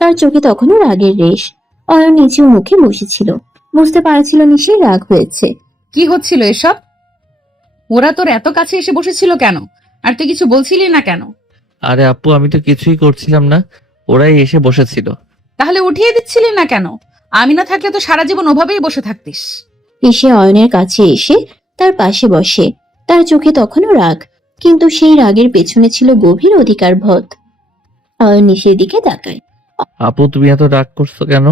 তার চোখে তখনও রাগের রেশ। অয়ন নিচু মুখে বসেছিল, বুঝতে পারছিল নিশির রাগ হয়েছে। কি হচ্ছিল এসব? ওরা তোর এত কাছে এসে বসেছিল কেন? আর তুই কিছু বলছিলি না কেন? আরে আপু, আমি তো কিছুই করছিলাম না, ওরাই এসে বসেছিল। তাহলে উঠিয়ে দিচ্ছিলি না কেন? আমি না থাকলে তো সারা জীবন ওভাবেই বসে থাকতিস। নিশি অয়নের কাছে এসে তার পাশে বসে। তার চোখে তখনও রাগ, কিন্তু সেই রাগের পেছনে ছিল গভীর অধিকারবোধ। অয়ন নিশির দিকে তাকায়। আপু, তুমি এত রাগ করছো কেন?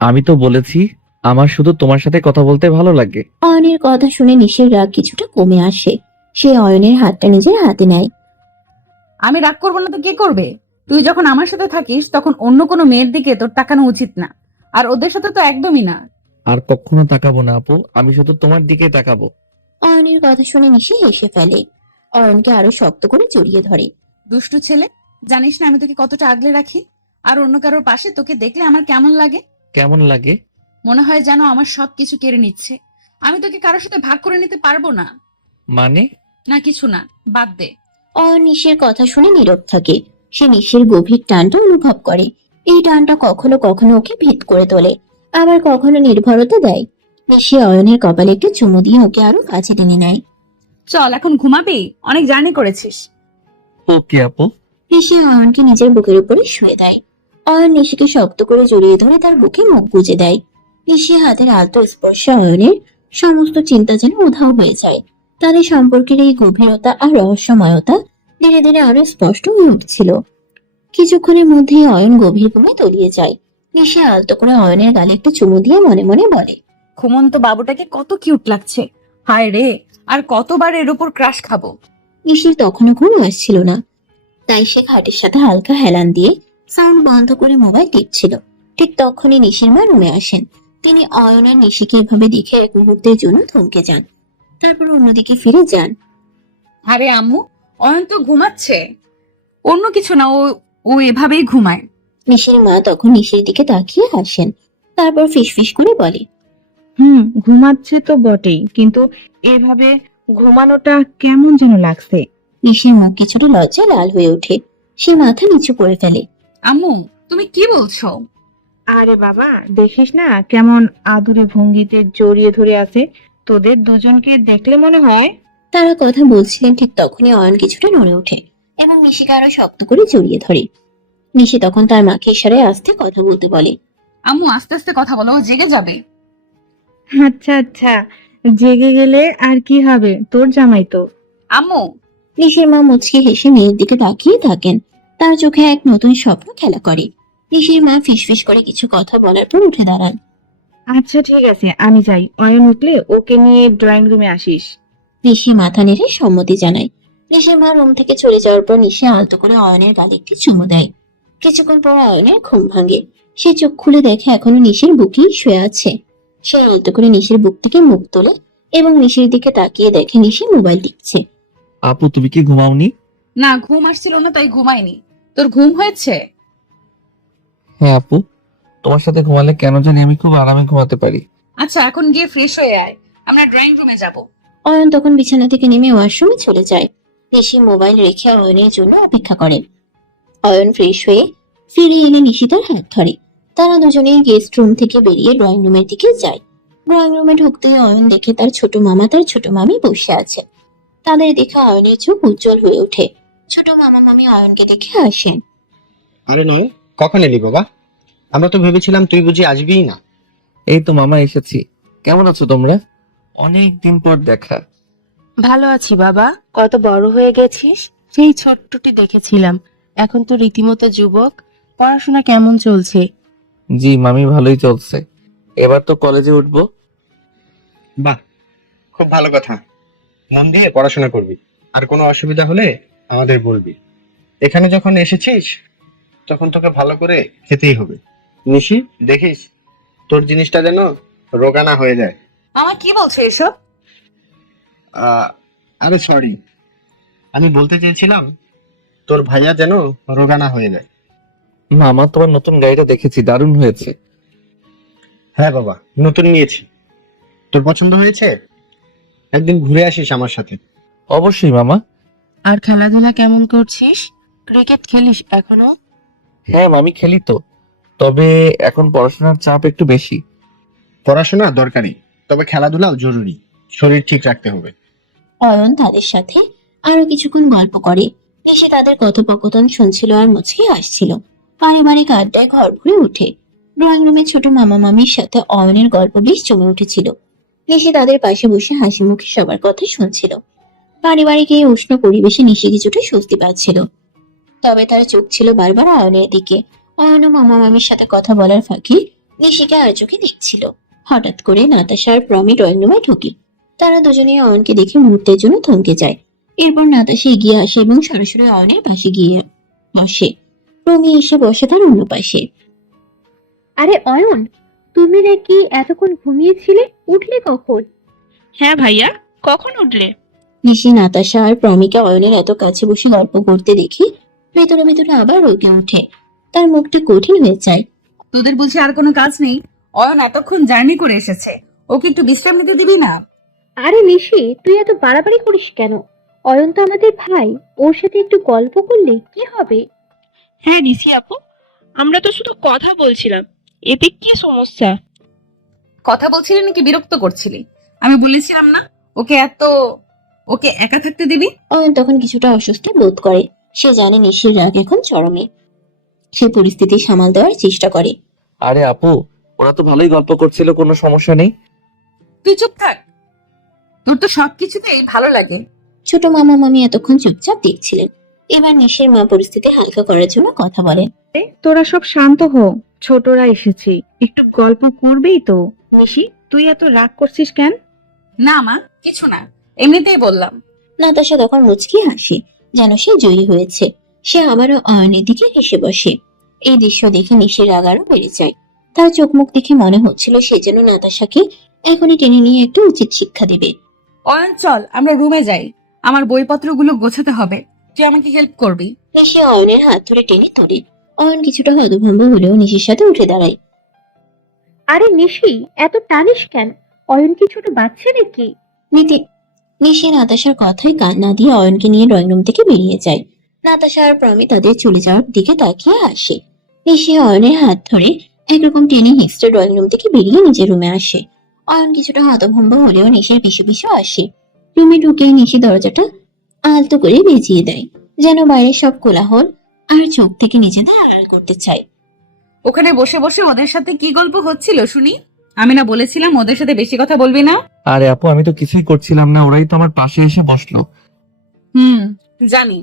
আমি তো বলেছি আমার শুধু তোমার সাথে কথা বলতে ভালো লাগে। অয়নের কথা শুনে নিশির রাগ কিছুটা কমে আসে। সে অয়নের হাতটা নিজের হাতে নেয়। আমি রাগ করবো না তো কে করবে? তুই যখন আমার সাথে থাকিস তখন অন্য কোনো মেয়ের দিকে তোর তাকানো উচিত না, আর ওদের সাথে তো একদমই না। আর কখনো তাকাবো না আপু, আমি শুধু তোমার দিকে তাকাবো। অয়নের কথা শুনে নিশি হেসে ফেলে। অয়নকে আরো শক্ত করে জড়িয়ে ধরে। দুষ্টু ছেলে, জানিস না আমি তোকে কতটা আগলে রাখি? আর অন্য কারোর পাশে তোকে দেখলে আমার কেমন লাগে? কেমন লাগে? মনে হয় যেন আমার সবকিছু কেড়ে নিচ্ছে। আমি তোকে কারোর সাথে ভাগ করে নিতে পারবো না। মানে? না কিছু না, বাদ দে। অয়ন নিশির কথা শুনে নীরব থাকে। সে নিশির গভীর টানটা অনুভব করে। এই টানটা কখনো কখনো ওকে ভেদ করে তোলে, আবার কখনো নির্ভরতা দেয়। নিশি অয়নের কপালে একটু চুমু দিয়ে ওকে আরো কাছে টেনে নেয়। চল এখন ঘুমাবি, অনেক জার্নি করেছিস। ওকে আপু। নিশি অয়নকে নিজের বুকের উপরে শুয়ে দেয়। অয়ন নিশিকে শক্ত করে জড়িয়ে ধরে তার বুকে মুখ গুজে দেয়। নিশি হাতের আলতো স্পর্শে অয়নের সমস্ত চিন্তা যেন উধাও হয়ে যায়। তাদের সম্পর্কের এই গভীরতা আর রহস্যময়তা ধীরে ধীরে আরো স্পষ্ট হয়ে উঠছিল। কিছুক্ষণের মধ্যেই অয়ন গভীর ঘুমে তলিয়ে যায়। নিশি আলতো করে অয়নের গালে একটু চুমু দিয়ে মনে মনে বলে, ঘুমন্ত বাবুটাকে কত কিউট লাগছে। হায় রে, আর কতবার এর উপর ক্রাশ খাবো। নিশির তখনও ঘুম আসছিল না, তাই সে খাটের সাথে হালকা হেলান দিয়ে সাউন্ড বন্ধ করে মোবাইল টিপছিল। ঠিক তখনই নিশির মা রুমে আসেন। তিনি অয়ন আর নিশিকে এভাবে দেখে এক মুহূর্তের জন্য থমকে যান, তারপর অন্যদিকে ফিরে যান। আরে আম্মু, অয়ন তো ঘুমাচ্ছে। অন্য কিছু না, ও ও এভাবেই ঘুমায়। নিশির মা তখন নিশির দিকে তাকিয়ে হাসেন, তারপর ফিসফিস করে বলে, ঘুমাচ্ছে তো বটেই, কিন্তু এভাবে ঘুমানোটা কেমন যেন লাগছে। নিশির মুখ কিছুটা লজ্জায় লাল হয়ে ওঠে। সে মাথা নিচু করে ফেলে। আম্মু, তুমি কি বলছো? আরে বাবা, দেখিস না কেমন আদুরে ভঙ্গিতে জড়িয়ে ধরে আছে। তোদের দুজনকে দেখলে মনে হয়। তারা কথা বলছিলেন, ঠিক তখনই অয়ন কিছুটা নড়ে ওঠে এবং নিশিকে আরো শক্ত করে জড়িয়ে ধরে। নিশি তখন তার মাকে ইশারায় আস্তে কথা বলতে বলে। আম্মু আস্তে আস্তে কথা বলো, ও জেগে যাবে। আচ্ছা আচ্ছা, জেগে গেলে আর কি হবে, তোর জামাই তো। আম্মু, নিশির মা মুচকি হেসে মেয়ের দিকে তাকিয়ে থাকেন। তার চোখে এক নতুন স্বপ্ন খেলা করে। নিশির মা ফিসফিস করে কিছু কথা বলার পর উঠে দাঁড়ান। আচ্ছা ঠিক আছে, আমি যাই। অয়ন উঠলে ওকে নিয়ে ড্রয়িং রুমে আসিস। নিশি মাথা নেড়ে সম্মতি জানায়। নিশির মা রুম থেকে চলে যাওয়ার পর নিশি আলতো করে অয়নের গালে একটি চুমু দেয়। কিছুক্ষণ পর অয়নের ঘুম ভাঙে। সে চোখ খুলে দেখে এখনো নিশির বুকেই শুয়ে আছে। সে আলতো করে নিশির বুক থেকে মুখ তোলে এবং নিশির দিকে তাকিয়ে দেখে নিশি মোবাইল টিপছে। আপু, তুমি কি ঘুমাওনি? না ঘুম আসছিল না তাই ঘুমাইনি। তোর ঘুম হয়েছে? হ্যাঁ আপু, তোমার সাথে ঘুমালে কেন জানি আমি খুব আরামে ঘুমাতে পারি। আচ্ছা এখন গিয়ে ফ্রেশ হয়ে আয়, আমরা ড্রয়িং রুমে যাব। অয়ন তখন বিছানা থেকে নেমে ওয়াশরুমে চলে যায়। নিশি মোবাইল রেখে অয়নের জন্য অপেক্ষা করে। অয়ন ফ্রেশ হয়ে ফিরে এলে নিশি তার হাত ধরে। তারা দুজনেই গেস্ট রুম থেকে বেরিয়ে ড্রয়িং রুমের দিকে যায়। ড্রয়িং রুমে ঢুকতেই অয়ন দেখে তার ছোট মামা তার ছোট মামি বসে আছে। তাদের দেখে অয়নের চোখ উজ্জ্বল হয়ে ওঠে। ছোট মামা মামি অয়নকে দেখে হাসেন। আরে নয়, কখন এলি বাবা? আমরা তো ভেবেছিলাম তুই বুঝি আসবিই না। এই তো মামা এসেছি। কেমন আছো তোমরা? অনেক দিন পর দেখা। ভালো আছি বাবা। কত বড় হয়ে গেছিস। সেই ছোট্টটি দেখেছিলাম, এখন তো রীতিমতো যুবক। পড়াশোনা কেমন চলছে? জি মামি, ভালোই চলছে। এবার তো কলেজে উঠবো। বাহ, খুব ভালো কথা। মন দিয়ে পড়াশোনা করবি, আর কোনো অসুবিধা হলে আমাদের বলবি। এখানে যখন এসেছিস তখন তোকে ভালো করে খেতেই হবে। নিশি, দেখিস তোর জিনিসটা যেন রোগা না হয়ে যায়। আমার কি বলছে এসব? আরে সরি, আমি বলতে চেয়েছিলাম তোর ভাইয়া যেন রোগা না হয়ে যায়। মামা, তোমার নতুন গাড়িটা দেখেছি, দারুণ হয়েছে। হ্যাঁ বাবা, নতুন নিয়েছি। তোর পছন্দ হয়েছে? একদিন ঘুরে আসিস আমার সাথে। অবশ্যই মামা। আর খেলাধুলা কেমন করছিস? ক্রিকেট খেলিস এখনো? হ্যাঁ মামি, খেলি তো। তবে এখন পড়াশোনার চাপ একটু বেশি। পড়াশোনা দরকারি, তবে খেলাধুলাও জরুরি। শরীর ঠিক রাখতে হবে। অয়ন তাদের সাথে আরো কিছুক্ষণ গল্প করে। এসে তাদের কথোপকথন শুনছিল আর মুচকি হাসছিল। পারিবারিক আড্ডায় ঘর ভরে ওঠে। ড্রয়িং রুমে ছোট মামা মামির সাথে অয়নের গল্প বেশ জমে উঠেছিল। নিশি তাদের পাশে বসে হাসি মুখে সবার কথা শুনছিল। পারিবারিক এই উষ্ণ পরিবেশে নিশি কিছুটা স্বস্তি পাচ্ছিল। তবে তার চোখ ছিল বারবার অয়নের দিকে। অয়ন ও মামা মামির সাথে কথা বলার ফাঁকে নিশিকে আর চোখে দেখছিল। হঠাৎ করে নাতাশা আর প্রমি ড্রয়িং রুমে ঢুকে। তারা দুজনেই অয়নকে দেখে মুহূর্তের জন্য থমকে যায়। এরপর নাতাশা এগিয়ে আসে এবং সরাসরি অয়নের পাশে গিয়ে বসে। প্রমি এসে বসে তার অন্য পাশে। আরে অয়ন, তুমি নাকি এতক্ষণ ঘুমিয়েছিলে? উঠলে কখন? হ্যাঁ ভাইয়া, কখন উঠলে? নিশি নাতাশা আর প্রমিকে অয়নের এত কাছে বসে গল্প করতে দেখি ভেতরে ভেতরে আবার রোগে ওঠে। তার মুখটি কঠিন হয়ে যায়। তোদের বুঝি আর কোনো কাজ নেই? অয়ন এতক্ষণ জার্নি করে এসেছে, ওকে একটু বিশ্রাম নিতে দিবি না? আরে নিশি, তুই এত বাড়াবাড়ি করিস কেন? অয়ন তো আমাদের ভাই, ওর সাথে একটু গল্প করলে কি হবে? হ্যাঁ নিশি আপু, আমরা তো শুধু কথা বলছিলাম, এতে কি সমস্যা? কথা বলছিলি নাকি বিরক্ত করছিলি? আমি বলেছিলাম না ওকে একা থাকতে দিবি? অয়ন তখন কিছুটা অস্বস্তি বোধ করে। সে জানে নিশির রাগ এখন চরমে। সে পরিস্থিতি সামাল দেওয়ার চেষ্টা করে। আরে আপু, ওরা তো ভালোই গল্প করছিল, কোনো সমস্যা নেই। তুই চুপ থাক, তোর তো সবকিছুতেই ভালো লাগে। ছোট মামা মামি এতক্ষণ চুপচাপ দেখছিলেন। এবার নিশির মা পরিস্থিতি হালকা করার জন্য কথা বলেন। তোরা সব শান্ত হো, ছোটরা এসেছি, একটু গল্প করবেই তো। নিশি, তুই এত রাগ করছিস কেন? না মা, কিছু না, এমনিতেই বললাম। নাতাশা তখন মুচকি হাসি, যেন সে জয়ী হয়েছে। সে আবারও অয়নের দিকে হেসে বসে। এই দৃশ্য দেখে নিশির রাগ আরো বেড়ে যায়। তার চোখ মুখ দেখে মনে হচ্ছিল সে যেন নাতাশাকে এখনই টেনে নিয়ে একটা উচিত শিক্ষা দিবে। অয়ন চল আমরা রুমে যাই, আমার বইপত্রগুলো গোছাতে হবে, তুই আমাকে হেল্প করবি। নিশি অয়নের হাত ধরে টেনে তোলে। অয়ন কিছুটা হতভম্ব হলেও নিশির সাথে উঠে দাঁড়ায়। আরে নিশি, এত টানিস কেন? অয়ন কি ছোট বাচ্চা নাকি? নিশি নাতাশার কথায় কান না দিয়ে অয়নকে নিয়ে ড্রয়িং রুম থেকে বেরিয়ে যায়। নাতাশা আর প্রমি তাদের চলে যাওয়ার দিকে তাকিয়ে আসে। নিশি অয়নের হাত ধরে একরকম টেনে হিস্টে ড্রয়িং রুম থেকে বেরিয়ে নিজের রুমে আসে। অয়ন কিছুটা হতভম্ব হলেও নিশির পিছু পিছু আসে। রুমে ঢুকে নিশি দরজাটা আলতো করে বেজিয়ে দেয়, যেন বাইরে সব কোলাহল আর চোখ থেকে নিজেদের আড়াল করতে চায়। ওখানে বসে বসে ওদের সাথে কি গল্প হচ্ছিল শুনি? আমি না বলেছিলাম ওদের সাথে বেশি কথা বলবি না? আরে আপু, আমি তো কিছুই করছিলাম না, ওরাই তো আমার পাশে এসে বসলো। জানি,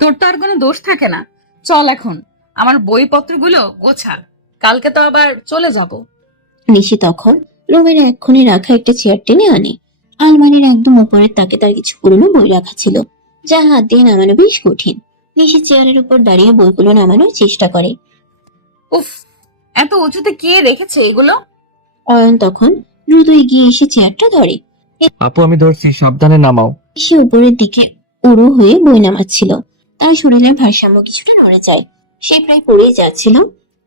তোর তো আর কোনো দোষ থাকে না। চল এখন আমার বইপত্রগুলো গোছা, কালকে তো আবার চলে যাব। নিশি তখন রুমের এক কোণে রাখা একটা চেয়ার টেনে আনে। আলমারির একদম উপরের তাকে তার কিছু পুরনো বই রাখা ছিল, যা হাত দিয়ে নামানো বেশ কঠিন। নিশি চেয়ারের উপর দাঁড়িয়ে বইগুলো নামানোর চেষ্টা করে। উফ, এত উঁচুতে কে রেখেছে এগুলো? অয়ন তখন দ্রুত এগিয়ে এসে চেয়ারটা ধরে। আপু আমি ধরছি, সাবধানে নামাও। সে উপরের দিকে উড়ু হয়ে বই নামাচ্ছিল। তার শরীরের ভারসাম্য কিছুটা নড়ে যায়। সে প্রায় পড়েই যাচ্ছিল।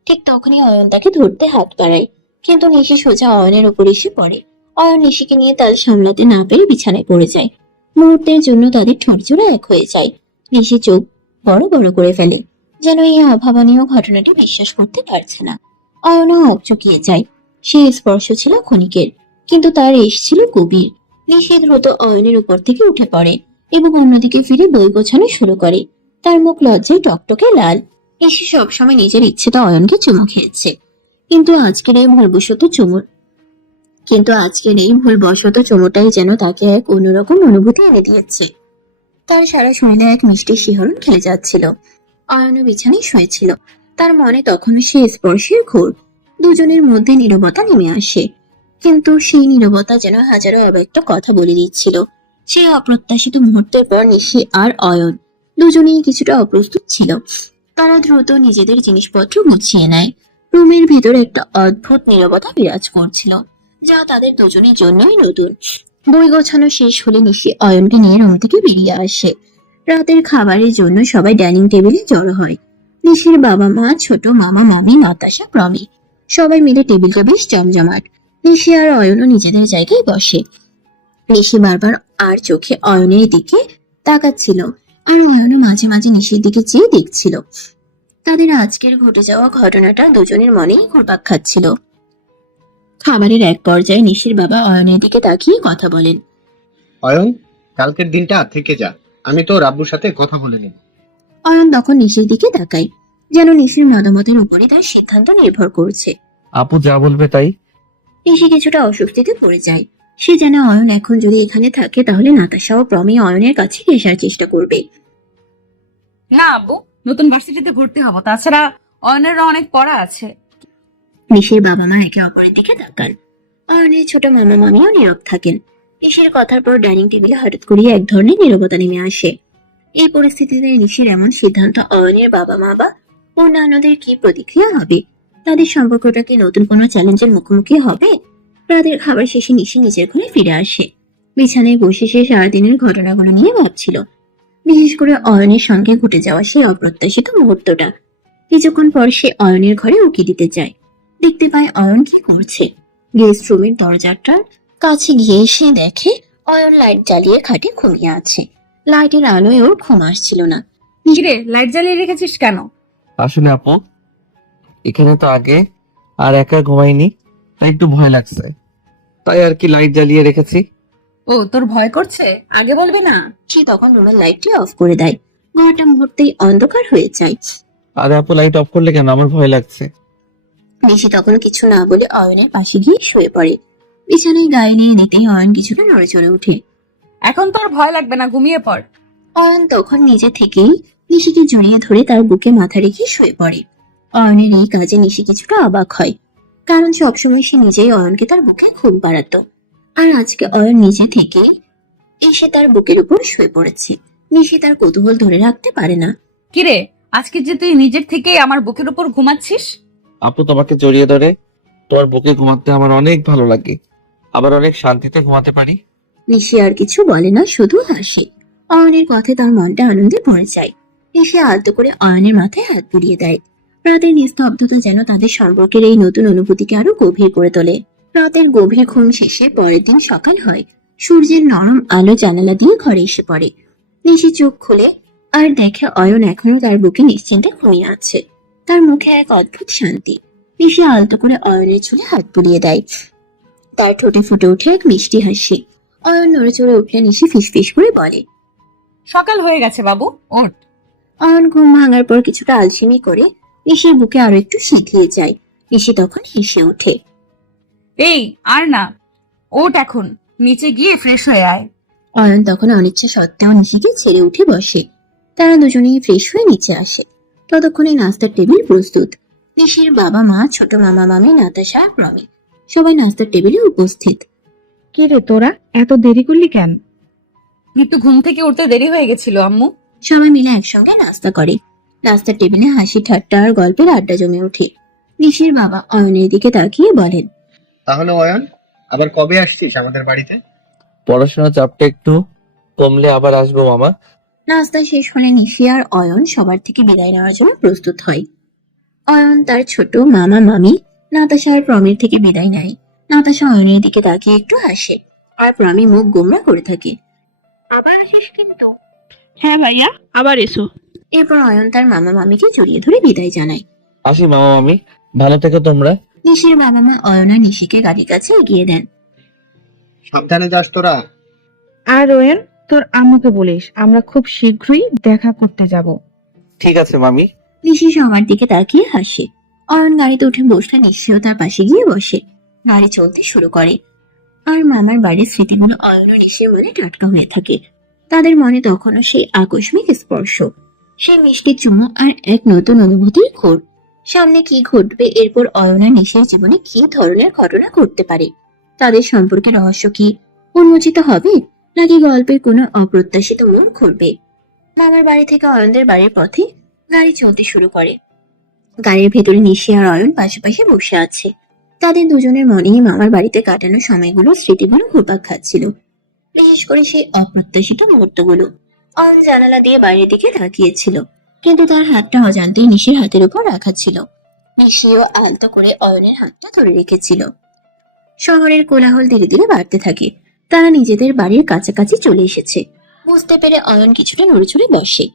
ঠিক তখনই অয়ন তাকে ধরতে হাত বাড়ায়, কিন্তু নিশি সোজা অয়নের উপর এসে পড়ে। অয়ন নিশিকে নিয়ে তাল সামলাতে না পেরে বিছানায় পড়ে যায়। মুহূর্তের জন্য তাদের ঠোঁট জোড়া এক হয়ে যায়। নিশি চোখ বড় বড় করে ফেলে, যেন এই অভাবনীয় ঘটনাটি বিশ্বাস করতে পারছে না। অয়নও হকচকিয়ে যায়। সে স্পর্শ ছিল ক্ষণিকের, কিন্তু তার এসেছিল গভীর। নিশি দ্রুত অয়নের উপর থেকে উঠে পড়ে এবং অন্যদিকে ফিরে বই গোছানো শুরু করে। তার মুখ লজ্জায় টকটকে লাল। নিশি সবসময় নিজের ইচ্ছেতে অয়নকে চুমু খেয়েছে, কিন্তু আজকের এই ভুলবশত চুমুটাই যেন তাকে এক অন্যরকম অনুভূতি এনে দিয়েছে। তার সারা শরীরে এক মিষ্টি শিহরণ খেলে যাচ্ছিল। অয়নও বিছানায় শুয়েছিল। তার মনে তখনও সেই স্পর্শের ঘোর। দুজনের মধ্যে নীরবতা নেমে আসে, কিন্তু সেই নীরবতা যেন হাজারো অব্যক্ত কথা বলে দিচ্ছিল। সেই অপ্রত্যাশিত মুহূর্তের পর নিশি আর অয়ন দুজনেই কিছুটা অপ্রস্তুত ছিল। তারা দ্রুত নিজেদের জিনিসপত্র গুছিয়ে নেয়। রুমের ভিতর একটা অদ্ভুত নীরবতা বিরাজ করছিল, যা তাদের দুজনের জন্যই নতুন। বই গোছানো শেষ হলে নিশি অয়নকে নিয়ে রুম থেকে বেরিয়ে আসে। রাতের খাবারের জন্য সবাই ডাইনিং টেবিলে জড়ো হয়। নিশির বাবা মা, ছোট মামা মামি, নাতাশা, প্রমি সবাই মিলে টেবিলটা বেশ জমজমাট। নিশি আর অয়নও নিজেদের জায়গায় বসে। নিশি বারবার আর চোখে অয়নের দিকে তাকাচ্ছিল, আর অয়নও মাঝে মাঝে নিশির দিকে চেয়ে দেখছিল। তাদের আজকের ঘটে যাওয়া ঘটনাটা দুজনের মনেই ঘুরপাক খাচ্ছিল। খাবারের এক পর্যায়ে নিশির বাবা অয়নের দিকে তাকিয়ে কথা বলেন। অয়ন, কালকের দিনটা থেকে যা, আমি তো রাব্বুর সাথে কথা বলে নিব। অয়ন তখন নিশির দিকে তাকায়, যেন নিশির মতামতের উপরে তার সিদ্ধান্ত নির্ভর করছে। আপু যা বলবে তাই। নিশি কিছুটা অস্বস্তিতে পড়ে যায়। সে জানে অয়ন এখন যদি এখানে থাকে তাহলে নাতাশা ও প্রমি অয়নের কাছে আসার চেষ্টা করবে। না আব্বু, নতুন ভার্সিটিতে ভর্তি হবো, তাছাড়া অয়নেরও অনেক পড়া আছে। নিশির বাবা মা একে অপরের দিকে তাকান। অয়নের ছোট মামা মামিও নীরব থাকেন। নিশির কথার পর ডাইনিং টেবিলে হঠাৎ করিয়ে এক ধরনের নীরবতা নেমে আসে। এই পরিস্থিতিতে নিশির এমন সিদ্ধান্ত অয়নের বাবা মা বা অন্যান্যদের কি প্রতিক্রিয়া হবে? তাদের সম্পর্কটা কি নতুন কোনো চ্যালেঞ্জের মুখোমুখি হবে? রাতের খাবার শেষে নিশি নিজের ঘরে ফিরে আসে। বিছানায় বসে সে সারাদিনের ঘটনাগুলো নিয়ে ভাবছিল, বিশেষ করে অয়নের সঙ্গে ঘটে যাওয়া সেই অপ্রত্যাশিত মুহূর্তটা। কিছুক্ষণ পর সে অয়নের ঘরে উকি দিতে যায়। দেখতে পায় অয়ন কি করছে। গেস্ট রুমের দরজাটার কাছে গিয়ে সে দেখে অয়ন লাইট জ্বালিয়ে খাটে ঘুমিয়ে আছে। লাইটের আলোয় ওর ঘুম আসছিল না। কিরে, লাইট জ্বালিয়ে রেখেছিস কেন? আসলে আপু, এখানে তো আগে আর একা ঘুমাইনি, তাই একটু ভয় লাগছে, তাই আর কি লাইট জ্বালিয়ে রেখেছি। ও, তোর ভয় করছে? আগে বলবি না? সে তখন রুমের লাইটটি অফ করে দেয়। ঘরটা মুহূর্তেই অন্ধকার হয়ে যায়। আরে আপু, লাইট অফ করলে কেন? আমার ভয় লাগছে। নিশি তখন কিছু না বলে অয়নের পাশে গিয়ে শুয়ে পড়ে। বিছানায় গায়ে নিয়ে নিতেই অয়ন কিছুটা নড়ে চড়ে ওঠে। এখন তোর ভয় লাগবে না, ঘুমিয়ে পড়। অয়ন তখন নিজে থেকেই নিশিকে জড়িয়ে ধরে তার বুকে মাথা রেখে শুয়ে পড়ে। অয়নের এই কাজে নিশি কিছুটা অবাক হয়, কারণ সবসময় সে নিজেই অয়নকে তার বুকে ঘুম পাড়াতো। আর আজকে অয়ন নিজে থেকে এসে তার বুকের উপর শুয়ে পড়েছে। নিশি তার কৌতূহল ধরে রাখতে পারে না। কিরে, আজকে যে তুই নিজের থেকে আমার বুকের উপর ঘুমাচ্ছিস? আপু, তোমাকে জড়িয়ে ধরে তোমার বুকে ঘুমাতে আমার অনেক ভালো লাগে, আবার অনেক শান্তিতে ঘুমাতে পারি। নিশি আর কিছু বলে না, শুধু হাসে। অয়নের কথায় তার মনটা আনন্দে ভরে যায়। নিশি আলতো করে অয়নের মাথায় হাত বুলিয়ে দেয়। রাতের নিস্তব্ধতা যেন তাদের সম্পর্কের এই নতুন অনুভূতিকে আরো গভীর করে তোলে। রাতের গভীর ঘুম শেষে পরের দিন সকাল হয়। সূর্যের নরম আলো জানালা দিয়ে ঘরে এসে পড়ে। নিশি চোখ খুলে আর দেখে অয়ন এখনো তার বুকে নিশ্চিন্তে ঘুমিয়ে আছে। তার মুখে এক অদ্ভুত শান্তি। নিশি আলতো করে অয়নের চুলে হাত বুলিয়ে দেয়। তার ঠোঁটে ফুটে ওঠে এক মিষ্টি হাসি। অয়ন নড়ে চড়ে উঠলে নিশি ফিসফিস করে বলে, সকাল হয়ে গেছে বাবু, ওঠ। অয়ন ঘুম ভাঙার পর কিছুটা আলসেমি করে নিশির বুকে আরো একটু শিখিয়ে যায়। নিশি তখন হেসে ওঠে। এই আর না, ওঠ এখন, নিচে গিয়ে ফ্রেশ হয়ে আয়। অয়ন তখন অনিচ্ছা সত্ত্বেও নিশিকে ছেড়ে উঠে বসে। তারা দুজনেই ফ্রেশ হয়ে নিচে আসে। ততক্ষণে নাস্তার টেবিল প্রস্তুত। নিশির বাবা মা, ছোট মামা মামি, নাতাশা আর প্রমি সবাই নাস্তার টেবিলে উপস্থিত। কি রে তোরা, এত দেরি করলি কেন? একটু ঘুম থেকে উঠতে দেরি হয়ে গেছিল আম্মু। সবাই মিলে একসঙ্গে নাস্তা করে। নাস্তার টেবিলে হাসি ঠাট্টা আর গল্পের আড্ডা জমে ওঠে। নিশির বাবা অয়নের দিকে তাকিয়ে বলেন, তাহলে অয়ন, আবার কবে আসছিস আমাদের বাড়িতে? পড়াশোনার চাপটা একটু কমলে আবার আসবো মামা। নাস্তা শেষ হলে নিশি আর অয়ন সবার থেকে বিদায় নেওয়ার জন্য প্রস্তুত হয়। অয়ন তার ছোট মামা মামি, নাতাশা আর প্রমির থেকে বিদায় নেয়। নাতাশা অয়নের দিকে তাকিয়ে একটু হাসে, আর প্রমি মুখ গোমরা করে থাকে। আবার আসিস কিন্তু। হ্যাঁ ভাইয়া, আবার এসো। এরপর অয়ন তার মামা মামিকে জড়িয়ে ধরে বিদায় জানায়। আসি মামা মামি, ভালো থেকো তোমরা। নিশির বাবা মা অয়ন আর নিশিকে গাড়ির কাছে এগিয়ে দেন। সাবধানে যাস তোরা। আর রোয়েন, তোর আম্মুকে বলিস আমরা খুব শীঘ্রই দেখা করতে যাব। ঠিক আছে মামি। নিশি সবার দিকে তাকিয়ে হাসে। অয়ন গাড়িতে উঠে বসলে নিশিও তার পাশে গিয়ে বসে। গাড়ি চলতে শুরু করে। আর মামার বাড়ির স্মৃতিগুলো অয়ন ও নিশির মনে টাটকা হয়ে থাকে। তাদের মনে তখনও সেই আকস্মিক স্পর্শ, সেই মিষ্টি চুমো আর এক নতুন অনুভূতির ঘোর। সামনে কি ঘটবে, এরপর অয়ন আর নিশির জীবনে কি ধরনের ঘটনা ঘটতে পারে, তাদের সম্পর্কে রহস্য কি উন্মোচিত হবে, নাকি গল্পের কোনো অপ্রত্যাশিত মোড় ঘুরবে। মামার বাড়ি থেকে অয়নদের বাড়ির পথে গাড়ি চলতে শুরু করে। গাড়ির ভেতরে নিশি আর অয়ন পাশাপাশি বসে আছে। তাদের দুজনের মনেই মামার বাড়িতে কাটানো সময়গুলো, স্মৃতিগুলো ঘুরপাক খাচ্ছিল, বিশেষ করে সেই অপ্রত্যাশিত মুহূর্তগুলো। অয়ন জানালা দিয়ে বাইরের দিকে তাকিয়েছিল, কিন্তু তার হাতটা অজান্তেই নিশির হাতের উপর রাখা ছিল। নিশিও আলতো করে অয়নের হাতটা ধরে রেখেছিল। শহরের কোলাহল ধীরে ধীরে বাড়তে থাকে। তারা নিজেদের বাড়ির কাছাকাছি চলে এসেছে। বুঝতে পেরে অয়ন কিছুটা নড়েচড়ে বসে।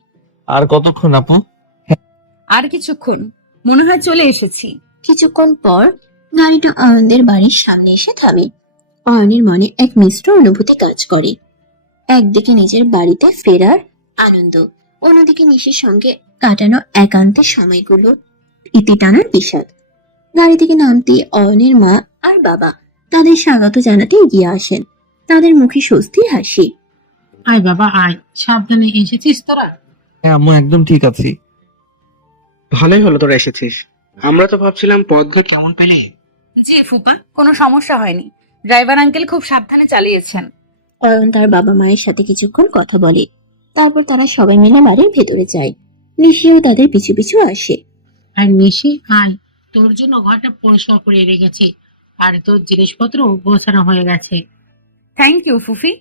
আর কতক্ষণ আপু? আর কিছুক্ষণ, মনে হয় চলে এসেছি। কিছুক্ষণ পর গাড়িটা অয়নদের বাড়ির সামনে এসে থামে। অয়নের মনে এক মিশ্র অনুভূতি কাজ করে। একদিকে নিজের বাড়িতে ফেরার আনন্দ, অন্যদিকে নিশির সঙ্গে কাটানো একান্তের সময়গুলো ইতি টানার বিষাদ। গাড়ি থেকে নামতে অয়নের মা আর বাবা তাদের স্বাগত জানাতে এগিয়ে আসেন। তাদের মুখে স্বস্তির হাসি। আয় বাবা আয়, সাবধানে এসেছিস তোরা? হ্যাঁ আম্মু, একদম ঠিক আছি। ভালোই হলো তোরা এসেছিস। আমরা তো ভাবছিলাম পথঘাট কেমন পেলে। জি ফুপা, কোনো সমস্যা হয়নি। ড্রাইভার আঙ্কেল খুব সাবধানে চালিয়েছেন। অয়ন তার বাবা মায়ের সাথে কিছুক্ষণ কথা বলে। তারপর তারা সবাই মিলে বাড়ির ভেতরে যায়। নিশিও তাদের পিছু পিছু আসে। আর নিশি আয়, তোর জন্য ঘরটা পরিষ্কার করে রেখেছি, আর তোর জিনিসপত্র গোছানো হয়ে গেছে। Thank you ফুফি।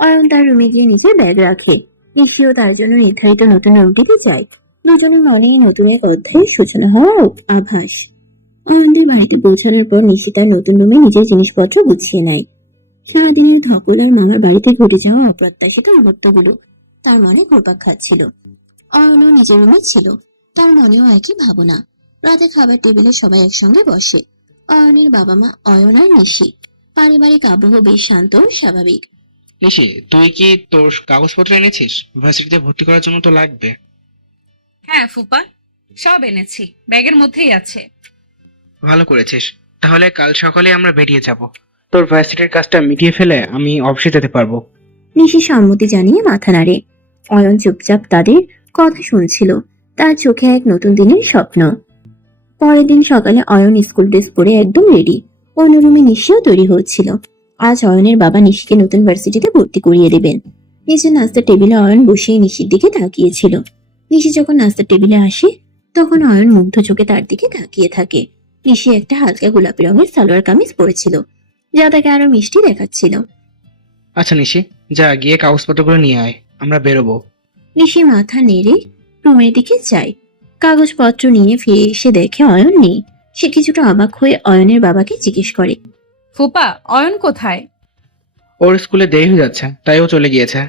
অয়ন তার রুমে গিয়ে নিজের ব্যাগ রাখে। নিশিও তার জন্য নির্ধারিত নতুন রুমটিতে যায়। দুজনের মনেই নতুন এক অধ্যায়ের সূচনা হওয়ার আভাস। অয়নদের বাড়িতে পৌঁছানোর পর নিশি তার নতুন রুমে নিজের জিনিসপত্র গুছিয়ে নেয়। সারাদিনের ধকল আর মামার বাড়িতে ঘটে যাওয়া অপ্রত্যাশিত মুহূর্তগুলো তার মনে ঘুরপাক খাচ্ছিল। অয়নও নিজের রুমে ছিল, তার মনেও একই ভাবনা। রাতে খাবার টেবিলে সবাই একসঙ্গে বসে। অয়নের বাবা মা, অয়ন আর নিশি। পারিবারিক আবহ বেশ শান্ত ও স্বাভাবিক। নিশি, তুই কি তোর কাগজপত্র এনেছিস? ভার্সিটিতে ভর্তি করার জন্য তো লাগবে। হ্যাঁ ফুপা, সব এনেছি, ব্যাগের মধ্যেই আছে। ভালো করেছিস। তাহলে কাল সকালে আমরা বেরিয়ে যাব। তোর ভার্সিটির কাজটা মিটিয়ে ফেলে আমি অফিসে যেতে পারবো। নিশি সম্মতি জানিয়ে মাথা নাড়ে। অয়ন চুপচাপ তাদের কথা শুনছিল, তার চোখে এক নতুন দিনের স্বপ্ন। পরের দিন সকালে অয়ন স্কুল ড্রেস পরে একদম রেডি। অন্য রুমে নিশিও তৈরি হচ্ছিল। আজ অয়নের বাবা নিশিকে নতুন ভার্সিটিতে ভর্তি করিয়ে দেবেন। নিচে নাস্তার টেবিলে অয়ন বসেই নিশির দিকে তাকিয়েছিল। নিশি যখন নাস্তার টেবিলে আসে, তখন অয়ন মুগ্ধ চোখে তার দিকে তাকিয়ে থাকে। নিশি একটা হালকা গোলাপি রঙের সালোয়ার কামিজ পরেছিল, যা তাকে আরো মিষ্টি দেখাচ্ছিল। আচ্ছা নিশি, যা গিয়ে কাগজপত্রগুলো নিয়ে আয়, আমরা বেরোবো। নিশি মাথা নেড়ে রুমের দিকে যায়। কাগজপত্র নিয়ে ফিরে এসে দেখে অয়ন নেই। সে কিছুটা অবাক হয়ে অয়নের বাবাকে জিজ্ঞেস করে। ফুপা, অয়ন কোথায়? ওর স্কুলে দেরি হয়ে যাচ্ছে, তাই ও চলে গিয়েছে।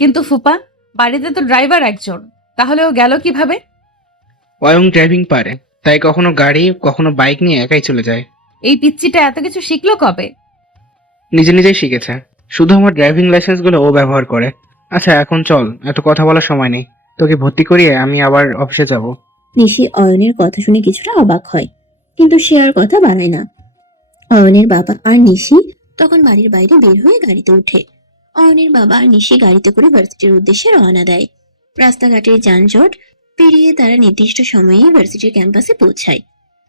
কিন্তু ফুপা, বাড়িতে তো ড্রাইভার একজন, তাহলে ও গেল কিভাবে? অয়ং ড্রাইভিং পারে, তাই কখনো গাড়ি কখনো বাইক নিয়ে একাই চলে যায়। এই পিচ্চিটা এত কিছু শিখলো কবে? নিজে নিজেই শিখেছে। শুধু আমার ড্রাইভিং লাইসেন্স গুলো ও ব্যবহার করে। আচ্ছা এখন চল, এত কথা বলার সময় নেই। তোকে ভর্তি করিয়ে আমি আবার অফিসে যাব। নিশি অয়নের কথা শুনে কিছুটা অবাক হয়, কিন্তু সে আর কথা বাড়ায় না। অয়নের বাবা আর নিশি তখন বাড়ির বাইরে বের হয়ে গাড়িতে উঠে। অয়নের বাবা আর নিশি গাড়িতে করে ভার্সিটির উদ্দেশ্যে রওনা দেয়। রাস্তাঘাটের যানজট পেরিয়ে তারা নির্দিষ্ট সময়ে ভার্সিটির ক্যাম্পাসে পৌঁছায়।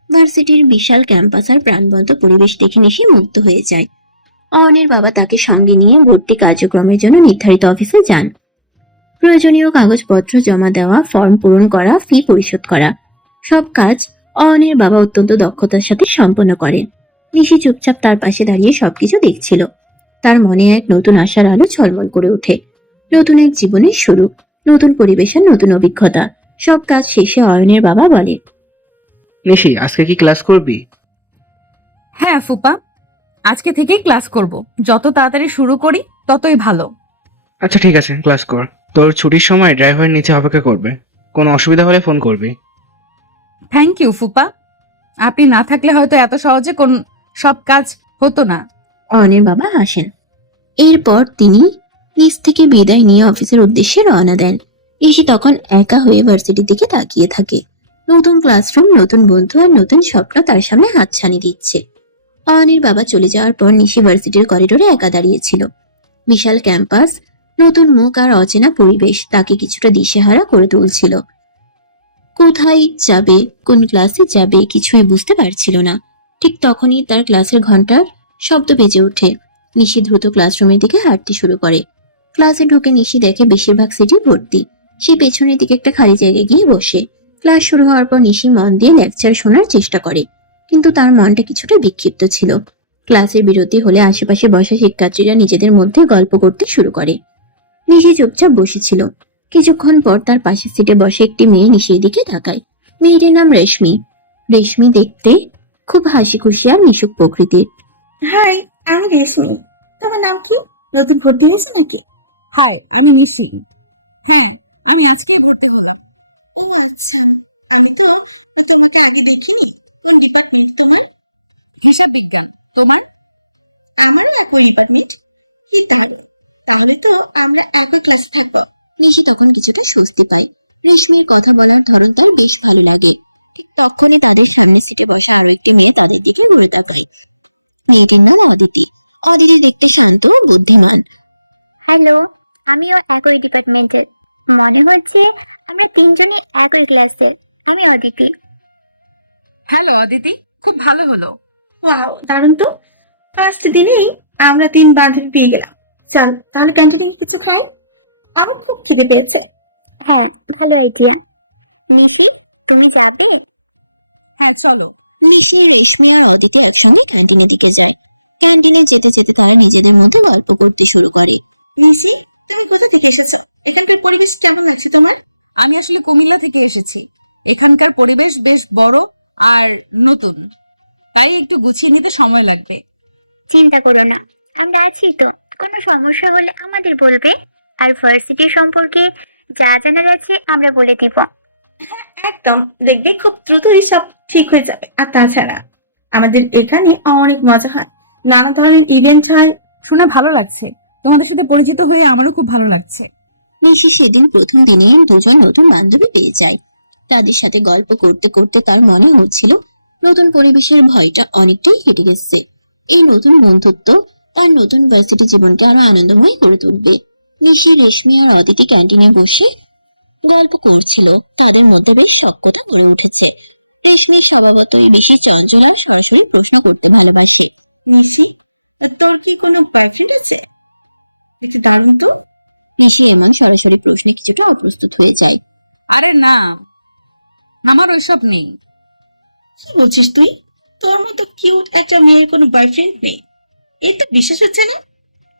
ভার্সিটির বিশাল ক্যাম্পাস আর প্রাণবন্ত পরিবেশ দেখে নিশি মুগ্ধ হয়ে যায়। অয়নের বাবা তাকে সঙ্গে নিয়ে ভর্তি কার্যক্রমের জন্য নির্ধারিত অফিসে যান। প্রয়োজনীয় কাগজপত্র জমা দেওয়া, ফর্ম পূরণ করা, ফি পরিশোধ করা, সব কাজ অয়নের বাবা অত্যন্ত দক্ষতার সাথে সম্পন্ন করেন। নিশি চুপচাপ তার পাশে দাঁড়িয়ে সবকিছু দেখছিল। তার মনে এক নতুন আশার আলো ঝলমল করে ওঠে। নতুন এক জীবনের শুরু, নতুন পরিবেশের নতুন অভিজ্ঞতা। সব কাজ শেষে অয়নের বাবা বলে, নিশি, আজকে কি ক্লাস করবি? হ্যাঁ ফুপা, আজকে থেকেই ক্লাস করব। যত তাড়াতাড়ি শুরু করি ততই ভালো। আচ্ছা ঠিক আছে, ক্লাস কর। তোর ছুটির সময় ড্রাইভার নিচে অপেক্ষা করবে। কোনো অসুবিধা হলে ফোন করবি। থ্যাংক ইউ ফুপা, আপনি না থাকলে হয়তো এত সহজে সব কাজ হতো না। অয়নের বাবা হাসেন। এরপর তিনি নিজ থেকে বিদায় নিয়ে অফিসের উদ্দেশ্যে রওনা দেন। নিশি তখন একা হয়ে ভার্সিটির দিকে তাকিয়ে থাকে। নতুন ক্লাসরুম, নতুন বন্ধু আর নতুন স্বপ্ন তার সামনে হাতছানি দিচ্ছে। অয়নের বাবা চলে যাওয়ার পর নিশি ভার্সিটির করিডোরে একা দাঁড়িয়েছিল। বিশাল ক্যাম্পাস, নতুন মুখ আর অচেনা পরিবেশ তাকে কিছুটা দিশেহারা করে তুলছিল। কোথায় যাবে, কোন ক্লাসে যাবে কিছুই বুঝতে পারছিল না। ঠিক তখনই তার ক্লাসের ঘন্টার শব্দ বেজে ওঠে। নিশি দ্রুত ক্লাসরুমের দিকে হাঁটতে শুরু করে। ক্লাসে ঢুকে নিশি দেখে বেশিরভাগ সিটই ভর্তি। সে পেছনের দিকে একটা খালি জায়গায় গিয়ে বসে। ক্লাস শুরু হওয়ার পর নিশি মন দিয়ে লেকচার শোনার চেষ্টা করে, কিন্তু তার মনটা কিছুটা বিক্ষিপ্ত ছিল। ক্লাসের বিরতি হলে আশেপাশে বসা শিক্ষার্থীরা নিজেদের মধ্যে গল্প করতে শুরু করে। নিশি চুপচাপ বসেছিল। কিছুক্ষণ পর তার পাশের সিটে বসে একটি মেয়ে নিশির দিকে তাকায়। মেয়েটির নাম রেশমি। রেশমি দেখতে খুব হাসি খুশি আর মিশুক প্রকৃতির। হাই, আমি রেশমি। তোমার নাম কি? নতুন ভর্তি হয়েছে নাকি? হাই, আমি নিশি। হ্যাঁ, আমি আজকে ভর্তি হলাম। ও আচ্ছা, আমি তো তোমাকে আগে দেখিনি। কোন ডিপার্টমেন্ট তোমার? হিসাব বিজ্ঞান। তোমার? আমারও একই ডিপার্টমেন্ট। কি দারুণ, তাহলে তো আমরা একই ক্লাসে থাকবো। নিশি তখন কিছুটা স্বস্তি পায়। রেশমির কথা বলার ধরন তার বেশ ভালো লাগে। ঠিক তখনই তাদের সামনে সিটে বসা আরো একটি মেয়ে তাদের দিকে ঘুরে তাকায়। মেয়েটির নাম অদিতি। অদিতি দেখতে শান্ত ও বুদ্ধিমান। হ্যালো, আমিও একই ডিপার্টমেন্টে। মনে হচ্ছে আমরা তিনজনই একই ক্লাসে। আমি অদিতি। হ্যালো অদিতি, খুব ভালো হলো। ওয়াও, দারুণ তো। ফার্স্ট দিনেই আমরা 3 বাঁধন পেয়ে গেলাম। চল তাহলে ক্যান্টিনে কিছু খাই, আমার খুব খিদে পেয়েছে। হ্যাঁ, ভালো আইডিয়া। নিশি, তুমি যাবে? হ্যাঁ, চলো। নিশি, রেশমি আর অদিতি একসঙ্গে ক্যান্টিনের দিকে যায়। ক্যান্টিনে যেতে যেতে তারা নিজেদের মতো গল্প করতে শুরু করে। নিশি, তুমি কোথা থেকে এসেছো? এখানকার পরিবেশ কেমন লাগছে তোমার? আমি আসলে কুমিল্লা থেকে এসেছি। এখানকার পরিবেশ বেশ বড় আর নতুন, তাই একটু গুছিয়ে নিতে সময় লাগবে। চিন্তা করো না, আমরা আছি তো। কোনো সমস্যা হলে আমাদের বলবে। আর ভার্সিটি সম্পর্কে যা জানার আছে আমরা বলে দেব। একদম, দেখবে খুব দ্রুতই সব ঠিক হয়ে যাবে। আর তাছাড়া আমাদের এখানে অনেক মজা হয়, নানা ধরনের ইভেন্ট হয়। শুনে ভালো লাগছে। তোমাদের সাথে পরিচিত হয়ে আমারও খুব ভালো লাগছে। নিশি সেদিন প্রথম দিনে দুজন নতুন বান্ধবী পেয়ে যায়। তাদের সাথে গল্প করতে করতে তার মনে হচ্ছিল নতুন পরিবেশের ভয়টা অনেকটাই কেটে গেছে। এই নতুন বন্ধুত্ব তার নতুন ভার্সিটি জীবনকে আরো আনন্দময় করে তুলবে। নিশি, রেশমি আর অদিতি ক্যান্টিনে বসে গল্প করছিল। তাদের মধ্যে বেশ সখ্যতা গড়ে উঠেছে। রেশমি স্বভাবতই বেশি চঞ্চল আর সরাসরি প্রশ্ন করতে ভালোবাসে। নিশি, তোর কি কোনো বয়ফ্রেন্ড আছে? একটু দারুণ তো। নিশি এমন সরাসরি প্রশ্নে কিছুটা অপ্রস্তুত হয়ে যায়। আরে না, আমার ওইসব নেই। কি বলছিস তুই? তোর মতো কিউট একটা মেয়ের কোনো বয়ফ্রেন্ড নেই? এই তো বিশ্বাস হচ্ছে না।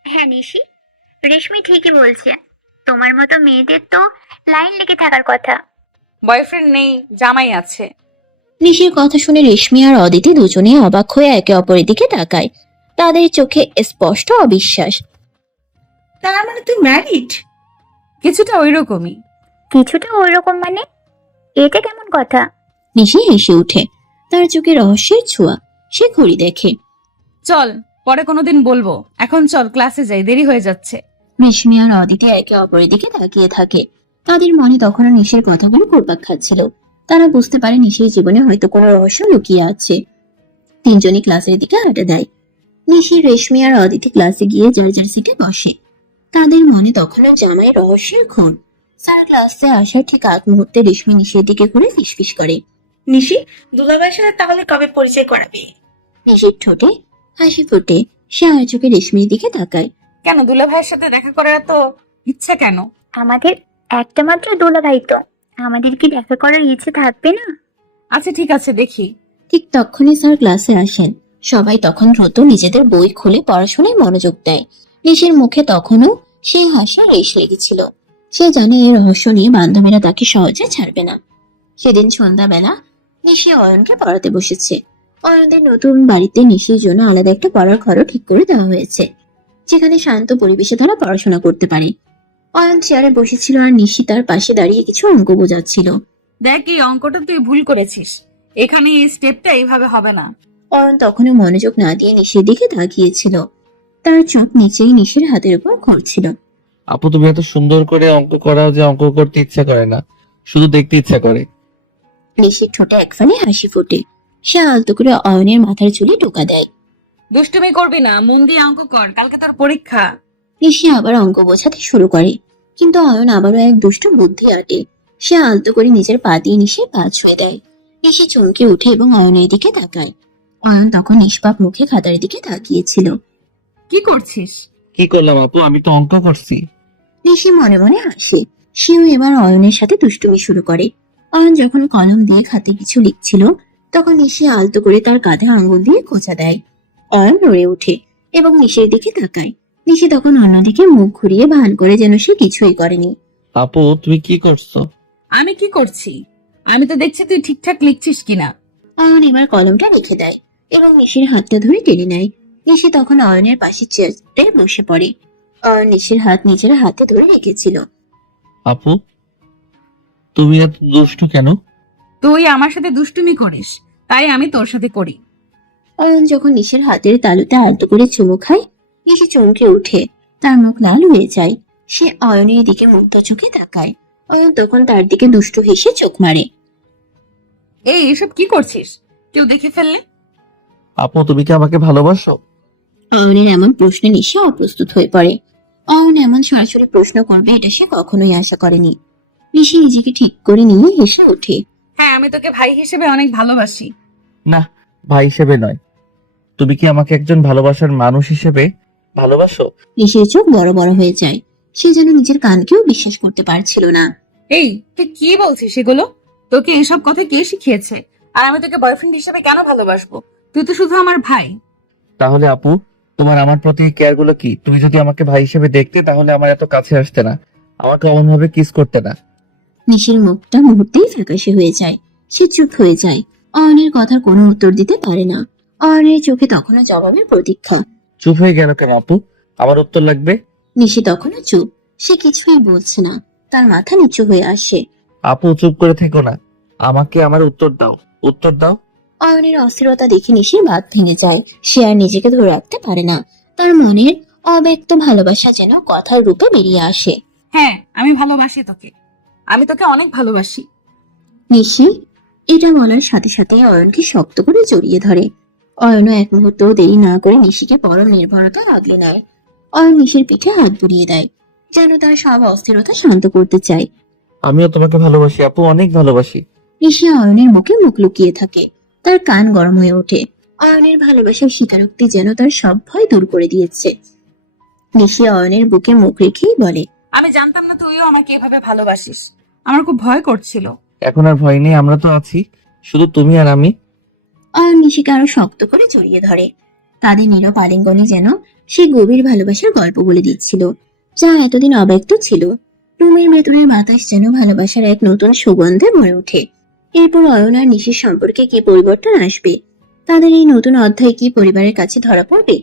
হ্যাঁ নিশি, রেশমি ঠিকই বলছে। তোমার মতো মেয়েদের তো লাইন লেগে থাকার কথা। বয়ফ্রেন্ড নেই, জামাই আছে। নিশির কথা শুনে রেশমি আর অদিতি দুজনে অবাক হয়ে একে অপরের দিকে তাকায়। তাদের চোখে স্পষ্ট অবিশ্বাস। তার মানে তুই ম্যারিড? কিছুটা ওইরকমই। কিছুটা ওইরকম মানে? এটা কেমন কথা? নিশি হেসে ওঠে। তার চোখে রহস্যের ছোঁয়া। সে ঘড়ি দেখে। চল, পরে কোনোদিন বলবো। এখন চল, ক্লাসে যাই, দেরি হয়ে যাচ্ছে। রেশমি আর অদিতি একে অপরের দিকে তাকিয়ে থাকে। তাদের মনে তখনও নিশির কথাগুলো ঘুরপাক খাচ্ছিল। তারা বুঝতে পারে নিশির জীবনে হয়তো কোনো রহস্য লুকিয়ে আছে। তিনজনই ক্লাসের দিকে হাঁটা দেয়। নিশি, রেশমি আর অদিতি ক্লাসে গিয়ে যার যার সিটে বসে। তাদের মনে তখনও জামাই রহস্যের খুন। স্যার ক্লাসে আসার ঠিক আগ মুহূর্তে রেশমি নিশির দিকে ঘুরে ফিসফিস করে। নিশি, দুলাভাইয়ের সাথে তাহলে কবে পরিচয় করাবি? নিশির ঠোঁটে হাসি ফোটে। সে আর চোখে রেশমির দিকে তাকায়। কেন, দুলা ভাইয়ের সাথে দেখা করার এত ইচ্ছা কেন? আমাদের একটা মাত্র দুলাভাই তো, আমাদের কি দেখা করার ইচ্ছে থাকবে না? আচ্ছা ঠিক আছে, দেখি। ঠিক তখনই স্যার ক্লাসে আসেন। সবাই তখন দ্রুত নিজেদের বই খুলে পড়াশোনায় মনোযোগ দেয়। নিশির মুখে তখনও সেই হাসি রেশ লেগেছিল। সে জানে এই রহস্য নিয়ে বান্ধবীরা তাকে সহজে ছাড়বে না। সেদিন সন্ধ্যাবেলা নিশি অয়নকে পড়াতে বসেছে। অয়নদের নতুন বাড়িতে নিশির জন্য আলাদা একটা পড়ার ঘরও ঠিক করে দেওয়া হয়েছে, যেখানে শান্ত পরিবেশে তারা পড়াশোনা করতে পারে। অয়ন চেয়ারে বসেছিল আর নিশি তার পাশে দাঁড়িয়ে কিছু অঙ্ক বোঝাচ্ছিল। দেখ, এই অঙ্কটা তুই ভুল করেছিস। এখানে এই স্টেপটা এইভাবে হবে না। অয়ন তখনও মনোযোগ না দিয়ে নিশির দিকে তাকিয়েছিল। তার চোখ নিচেই নিশির হাতের উপর ঘুরছিল। আপু, তুমি এত সুন্দর করে অঙ্ক করাও যে অঙ্ক করতে ইচ্ছা করে না, শুধু দেখতে ইচ্ছা করে। নিশির ঠোঁটে একখানে হাসি ফোটে। সে আলতো করে অয়নের মাথার চুলে টোকা দেয়। দুষ্টুমি করবি না, মন দিয়ে অঙ্ক কর, কালকে তোর পরীক্ষা। নিশি আবার অঙ্ক বোঝাতে শুরু করে, কিন্তু অয়ন আবারও এক দুষ্ট বুদ্ধি আটে। সে আলতো করে নিজের পা দিয়ে নিশির পা ছুঁয়ে দেয়। নিশি চমকে উঠে এবং অয়নের দিকে তাকায়। অয়ন তখন নিষ্পাপ মুখে খাতার দিকে তাকিয়েছিল। কি করছিস? কি করলাম আপু? আমি তো অঙ্ক করছি। নিশি মনে মনে হাসে। সেও এবার অয়নের সাথে দুষ্টুমি শুরু করে। অয়ন যখন কলম দিয়ে খাতে কিছু লিখছিল, তখন নিশি আলতো করে তার কাঁধে আঙ্গুল দিয়ে খোঁচা দেয়। অয়ন নড়ে ওঠে এবং নিশির দিকে তাকায়। নিশি তখন অন্যদিকে মুখ ঘুরিয়ে ভান করে যেন সে কিছুই করেনি। আপু তুমি কি করছো? আমি কি করছি? আমি তো দেখছি তুই ঠিকঠাক লিখছিস কিনা। অয়ন এবার কলমটা রেখে দেয় এবং নিশির হাতটা ধরে টেনে নেয়। নিশি তখন অয়নের পাশে চেয়ারে বসে পড়ে। অয়ন নিশির হাত নিজের হাতে ধরে রেখেছিল। আপু তুমি এত দুষ্ট কেন? তুই আমার সাথে দুষ্টুমি করিস, তাই আমি তোর সাথে করি। অয়ন যখন নিশির হাতের তালুতে আলতো করে চুমু খায়, নিশি চমকে উঠে। তার মুখ লাল হয়ে যায়। সে অয়নের দিকে মুগ্ধ চোখে তাকায়। অয়ন তখন তার দিকে দুষ্টু হেসে চোখ মারে। এই এসব কি করছিস? কেউ দেখে ফেললে? আপু তুমি কি আমাকে ভালোবাসো? অয়নের এমন প্রশ্নে নিশি অপ্রস্তুত হয়ে পড়ে। অয়ন এমন সরাসরি প্রশ্ন করবে এটা সে কখনোই আশা করেনি। নিশি নিজেকে ঠিক করে নিয়ে হেসে ওঠে। হ্যাঁ, আমি তোকে ভাই হিসেবে অনেক ভালোবাসি। না, ভাই হিসেবে নয়। তুমি কি আমাকে একজন ভালোবাসার মানুষ হিসেবে ভালোবাসো? নিশির চোখ বড় বড় হয়ে যায়। সে যেন নিজের কানকেও বিশ্বাস করতে পারছিল না। এই তুই কি বলছিস এগুলো? তোকে এসব কথা কে শিখিয়েছে? আর আমি তোকে বয়ফ্রেন্ড হিসেবে কেন ভালোবাসবো? তুই তো শুধু আমার ভাই। তাহলে আপু তোমার আমার প্রতি কেয়ার গুলো কি? তুমি যদি আমাকে ভাই হিসেবে দেখতে তাহলে আমার এত কাছে আসতে না, আমাকে অমন ভাবে কিস করতে না। নিশির মুখটা মুহূর্তেই ফ্যাকাশে হয়ে যায়। সে চুপ হয়ে যায়। অয়নের কথার কোনো উত্তর দিতে পারে না। অয়নের চোখে তখনও জবাবের প্রতীক্ষা। চুপ হয়ে গেল কেন আপু? আমার উত্তর লাগবে। নিশি তখনও চুপ। সে কিছুই বলছে না। তার মাথা নিচু হয়ে আসে। আপু চুপ করে থেকো না, আমাকে আমার উত্তর দাও, উত্তর দাও। অয়নের অস্থিরতা দেখে নিশির বাঁধ ভেঙে যায়। সে আর নিজেকে ধরে রাখতে পারে না। তার মনের অব্যক্ত ভালোবাসা যেন কথার রূপে বেরিয়ে আসে। হ্যাঁ, আমি ভালোবাসি তোকে। আমি তোকে অনেক ভালোবাসি। নিশি এটা বলার সাথে সাথে অয়নকে শক্ত করে জড়িয়ে ধরে। অয়নও এক মুহূর্ত দেরি না করে নিশিকে পরম নির্ভরতা আগলে নেয়। অয়ন নিশির পিঠে হাত বুলিয়ে দেয়, যেন তার সব অস্থিরতা শান্ত করতে চায়। আমিও তোমাকে ভালোবাসি আপু, অনেক ভালোবাসি। নিশি অয়নের মুখে মুখ লুকিয়ে থাকে। তার কান গরম হয়ে ওঠে। অয়নের ভালোবাসার স্বীকারোক্তি যেন তার সব ভয় দূর করে দিয়েছে। নিশি অয়নের বুকে মুখ রেখেই বলে, আমি জানতাম না তুইও আমাকে এভাবে ভালোবাসিস। আমার খুব ভয় করছিল। এখন আর ভয় নেই, আমরা তো আছি, শুধু তুমি আর আমি। অয়ন নিশিকে আরো শক্ত করে জড়িয়ে ধরে। তাদের নীরব আলিঙ্গনে যেন সে গভীর ভালোবাসার গল্প বলে দিচ্ছিল, যা এতদিন অব্যক্ত ছিল। রুমের ভেতরের বাতাস যেন ভালোবাসার এক নতুন সুগন্ধে ভরে ওঠে। এরপর অয়ন আর নিশির সম্পর্কে কি পরিবর্তন আসবে? তাদের এই নতুন অধ্যায় কি পরিবারের কাছে ধরা পড়বে,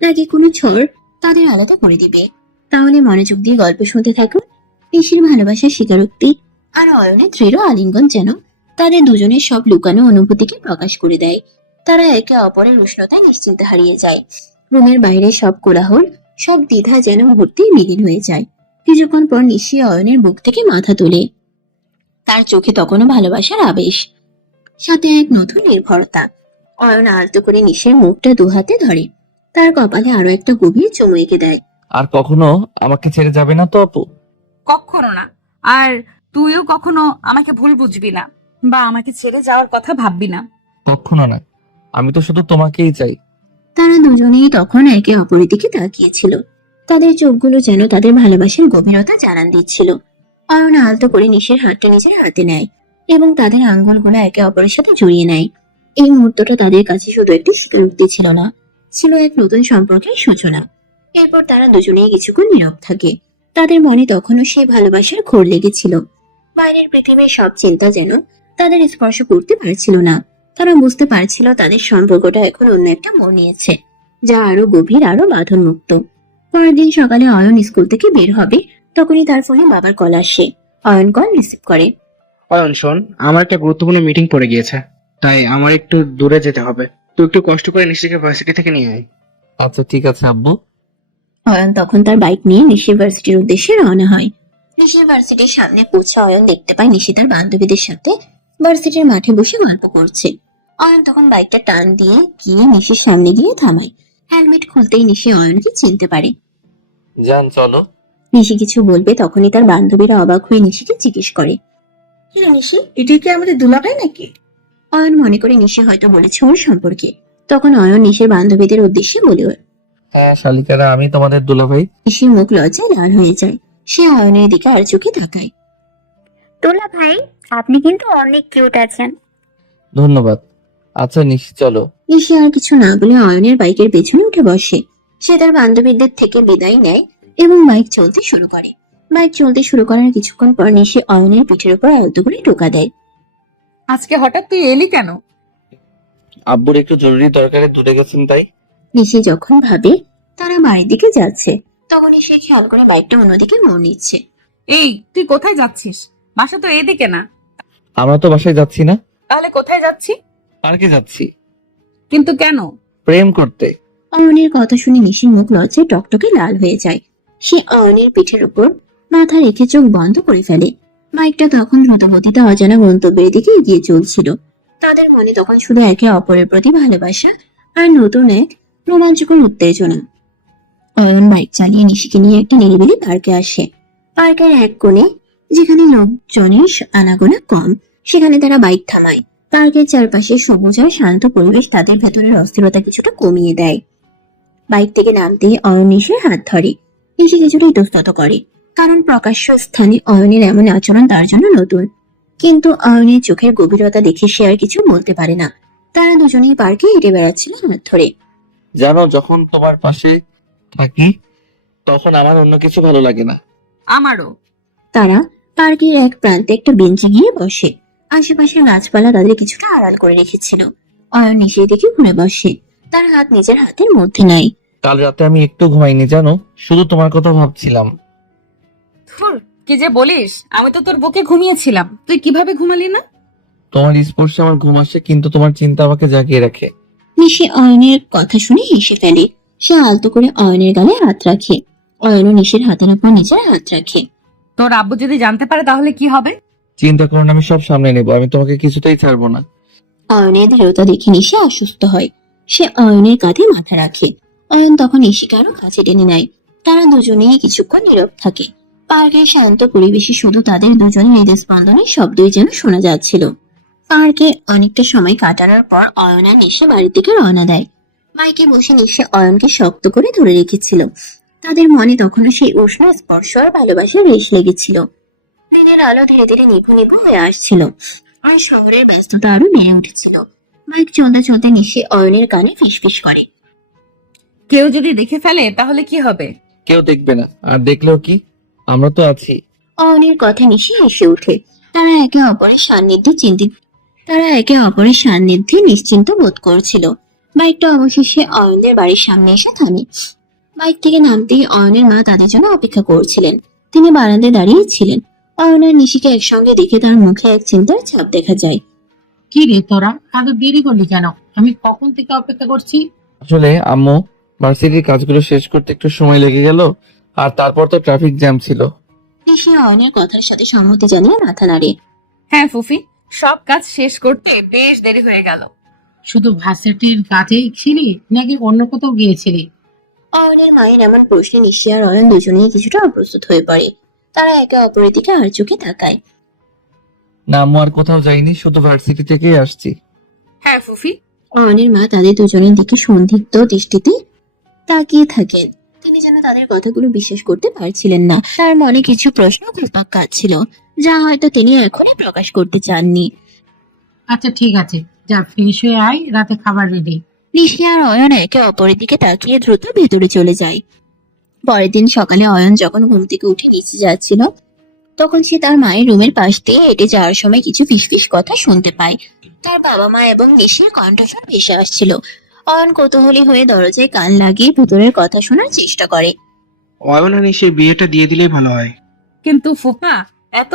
নাকি কোনো ঝড় তাদের আলাদা করে দিবে? তাহলে মনোযোগ দিয়ে গল্প শুনতে থাকুন। নিশির ভালোবাসার স্বীকারোক্তি আর অয়নের দৃঢ় আলিঙ্গন যেন তাদের দুজনের সব লুকানো অনুভূতিকে প্রকাশ করে দেয়। তারা একে অপরের উষ্ণতায় নিশ্চিন্তে হারিয়ে যায়। রুমের বাইরে সব কোলাহল, সব দ্বিধা যেন মুহূর্তেই বিলীন হয়ে যায়। কিছুক্ষণ পর নিশি অয়নের বুক থেকে মাথা তোলে। তার চোখে তখনও ভালোবাসার আবেশ, সাথে এক নতুন নির্ভরতা। অয়ন আলতো করে নিশির মুখটা দুহাতে ধরে। তার কপালে আরো একটা গভীর চুমু এঁকে দেয়। আর কখনো আমাকে ছেড়ে যাবে না তো আপু? কখনো না। আর তুইও কখনো আমাকে ভুল বুঝবি না বা আমাকে ছেড়ে যাওয়ার কথা ভাববি না। কখনো না, আমি তো শুধু তোমাকেই চাই। তারা দুজনেই তখন একে অপরের দিকে তাকিয়েছিল। তাদের চোখগুলো যেন তাদের ভালোবাসার গভীরতা জানান দিচ্ছিল। অয়ন আলতো করে নিশির হাতটা নিজের হাতে নেয় এবং তাদের আঙ্গুলগুলো একে অপরের সাথে জড়িয়ে নেয়। এই মুহূর্তটা তাদের কাছে শুধু একটি স্বীকারোক্তি ছিল না, ছিল এক নতুন সম্পর্কের সূচনা। এরপর তারা দুজনেই কিছুক্ষণ নীরব থাকে। তাদের মনে তখনও সেই ভালোবাসার ঘোর লেগেছিল। বাইরের পৃথিবীর সব চিন্তা যেন তাদের স্পর্শ করতে পারছিল না। তারা বুঝতে পারছিল তাদের সম্পর্কটা এখন অন্য একটা মোড় নিয়েছে, যা আরো গভীর, আরো বাঁধন মুক্ত। পরের দিন সকালে অয়ন স্কুল থেকে বের হবে, তখনই তার ফোনে বাবার কল আসে। অয়ন কল রিসিভ করে। অয়ন শোন, আমার একটা গুরুত্বপূর্ণ মিটিং পড়ে গিয়েছে, তাই আমার একটু দূরে যেতে হবে। তুই একটু কষ্ট করে নিশ্চিকে ভার্সিটি থেকে নিয়ে আয়। আচ্ছা ঠিক আছে আব্বু। অয়ন তখন তার বাইক নিয়ে নিশি ভার্সিটির উদ্দেশ্যে রওনা হয়। নিশি ভার্সিটির সামনে পৌঁছে অয়ন দেখতে পায় নিশি তার বান্ধবীদের সাথে ভার্সিটির মাঠে বসে গল্প করছে। অয়ন তখন বাইকটা টান দিয়ে গিয়ে নিশির সামনে গিয়ে থামায়। হেলমেট খুলতেই নিশি অয়নকে চিনতে পারে। যান চলো। নিশি কিছু বলবে তখনই তার বান্ধবীরা অবাক হয়ে নিশিকে জিজ্ঞেস করে, কি রে নিশি, এটি কি আমাদের দুলাভাই নাকি? অয়ন মনে করে নিশি হয়তো বলেছে ওর সম্পর্কে। তখন অয়ন নিশির বান্ধবীদের উদ্দেশ্যে বলে ওঠে। হ্যাঁ শালিকারা, আমি তোমাদের দুলাভাই। নিশির মুখ লজ্জায় লাল হয়ে যায়। সে অয়নের দিকে আর চোখে তাকায়। তোলা ভাই, আপনি কিন্তু অনেক কিউট আছেন। ধন্যবাদ। আচ্ছা নিশি চলো। নিশি আর কিছু না বলে অয়নের বাইকের পেছনে উঠে বসে। সে তার বান্ধবীদের থেকে বিদায় নেয় এবং বাইক চলতে শুরু করে। বাইক চলতে শুরু করার কিছুক্ষণ পর নিশি অয়নের পিঠের উপর আলতো করে টোকা দেয়। আজকে হঠাৎ তুই এলি কেন? আব্বুর একটু জরুরি দরকারে দূরে গেছেন তাই। নিশি যখন ভাবে তারা বাড়ির দিকে যাচ্ছে, তখনই সে খেয়াল করে বাইকটা অন্যদিকে মোড় নিচ্ছে। এই, তুই কোথায় যাচ্ছিস? বাসা তো এদিকে না। আমরা তো বাসায় যাচ্ছি না, তাহলে কোথায় যাচ্ছি? পার্কে যাচ্ছি কিন্তু কেন? প্রেম করতে। অয়নের কথা শুনে নিশির মুখ লজ্জায় টকটকে লাল হয়ে যায়। সে অয়নের পিঠের উপর মাথা রেখে চোখ বন্ধ করে ফেলে। বাইকটা তখন দ্রুতগতিতে অজানা গন্তব্যের দিকে এগিয়ে চলছিল। তাদের মনে তখন শুধু একে অপরের প্রতি ভালোবাসা আর নতুন এক রোমাঞ্চকর উত্তেজনা। অয়ন বাইক চালিয়ে নিশিকে নিয়ে একটা নিরিবিলি পার্কে আসে। পার্কের এক কোণে, যেখানে লোকজনের আনাগোনা কম, সেখানে তারা বাইক থামায়। পার্কের চারপাশে সবুজ আর শান্ত পরিবেশ তাদের ভেতরের অস্থিরতা কিছুটা কমিয়ে দেয়। বাইক থেকে নামতে অয়ন নিশির হাত ধরে। নিশি কিছুটা ইতস্তত করে, কারণ প্রকাশ্য স্থানে অয়নের এমন আচরণ তার জন্য নতুন। কিন্তু অয়নের চোখের গভীরতা দেখে সে আর কিছু বলতে পারে না। তারা দুজনেই পার্কে হেঁটে বেড়াচ্ছিল হাত ধরে। জানো, যখন তোমার পাশে থাকি তখন আমার অন্য কিছু ভালো লাগে না। আমারও। তারা পার্কের এক প্রান্তে একটা বেঞ্চে গিয়ে বসে। আশেপাশের গাছপালা তাদের কিছুটা আড়াল করে রেখেছিল। অয়ন নিশির দিকে ঘুরে বসে, তার হাত নিজের হাতের মধ্যে নেয়। কাল রাতে আমি একটু ঘুমাইনি জানো, শুধু তোমার কথা ভাবছিলাম। ধুর, কি যে বলিস! আমি তো তোর বুকে ঘুমিয়েছিলাম, তুই কিভাবে ঘুমালি না? তোমার স্পর্শে আমার ঘুম আসে, কিন্তু তোমার চিন্তা আমাকে জাগিয়ে রাখে। নিশি অয়নের কথা শুনে হেসে ফেলে। সে আলতো করে অয়নের গালে হাত রাখে। অয়নও নিশির হাতের উপর নিজের হাত রাখে। তোর আব্বু যদি জানতে পারে তাহলে কি হবে? চিন্তা করো না, আমি সব সামনে নেবো। আমি তোমাকে কিছুতেই ছাড়বো না। অয়নের দৃঢ়তা দেখে নিশি অসুস্থ হয়। সে অয়নের কাঁধে মাথা রাখে। অয়ন তখন নিশিকে আরো কাছে টেনে নেয়। তারা দুজনেই কিছুক্ষণ নীরব থাকে। পার্কের শান্ত পরিবেশে শুধু তাদের দুজনের হৃদস্পন্দনের শব্দই যেন শোনা যাচ্ছিল। পার্কে অনেকটা সময় কাটানোর পর অয়ন আর নিশি বাড়ির দিকে রওনা দেয়। বাইকে বসে নিশি অয়নকে শক্ত করে ধরে রেখেছিল। তাদের মনে তখনও সেই উষ্ণ স্পর্শ আর ভালোবাসার রেশ লেগেছিল। দিনের আলো ধীরে ধীরে নিভু নিভু হয়ে আসছিল, আর শহরের ব্যস্ততা আরো বেড়ে উঠেছিল। বাইক চলতে চলতে নিশি অয়নের কানে ফিসফিস করে। কেউ যদি দেখে ফেলে তাহলে কি হবে? কেউ দেখবে না, আর দেখলেও কি, আমরা তো আছি। অয়নের কথা নিশি হেসে ওঠে। তারা একে অপরের সান্নিধ্যে নিশ্চিন্ত বোধ করছিল। বাইকটা অবশেষে অয়নদের বাড়ির সামনে এসে থামে। বাইক থেকে নামতেই অয়নের মা তাদের জন্য অপেক্ষা করছিলেন। তিনি বারান্দায় দাঁড়িয়ে ছিলেন। অয়ন আর নিশিকে একসঙ্গে দেখে তার মুখে এক চিন্তার ছাপ দেখা যায়। কি রে তোরা, এত দেরি করলি কেন? আমি কখন থেকে অপেক্ষা করছি। আসলে আম্মু, ভার্সিটির কাজগুলো শেষ করতে একটু সময় লেগে গেল, আর তারপর তো ট্রাফিক জ্যাম ছিল। নিশি অয়নের কথার সাথে সম্মতি জানিয়ে মাথা নাড়ে। হ্যাঁ ফুফি, সব কাজ শেষ করতে বেশ দেরি হয়ে গেল। শুধু ভার্সিটির কাজেই ছিলি নাকি অন্য কোথাও গিয়েছিলি? অয়নের মায়ের এমন প্রশ্নে নিশি আর অয়ন দুজনেই কিছুটা অপ্রস্তুত হয়ে পড়ে। তারা একে অপরের দিকে আর চোখে তাকায়। না আম্মু, আর কোথাও যাইনি, শুধু ভার্সিটি থেকেই আসছি। হ্যাঁ ফুফি। অয়নের মা তাদের দুজনের দিকে সন্দিগ্ধ দৃষ্টিতে তাকিয়ে থাকেন। তিনি যেন তাদের কথাগুলো বিশ্বাস করতে পারছিলেন না। তার মনে কিছু প্রশ্ন ঘুরপাক খাচ্ছিল, যা হয়তো তিনি এখনই প্রকাশ করতে চাননি। আচ্ছা ঠিক আছে, যা ফ্রেশ হয়ে আয়, রাতে খাবার রেডি। নিশি আর অয়ন একে অপরের দিকে তাকিয়ে দ্রুত ভেতরে চলে যায়। পরের দিন সকালে অয়ন যখন ঘুম থেকে উঠে নিচে যাচ্ছিল, তখন সে তার মায়ের রুমের পাশ দিয়ে হেঁটে যাওয়ার সময় কিছু ফিসফিস কথা শুনতে পায়। তার বাবা মা এবং নিশির কণ্ঠস্বর ভেসে আসছিল। অয়ন কৌতূহলী হয়ে দরজায় কান লাগিয়ে ভেতরের কথা শোনার চেষ্টা করে। অয়ন আর নিশির বিয়েটা দিয়ে দিলেই ভালো হয়। কিন্তু ফুপা, এত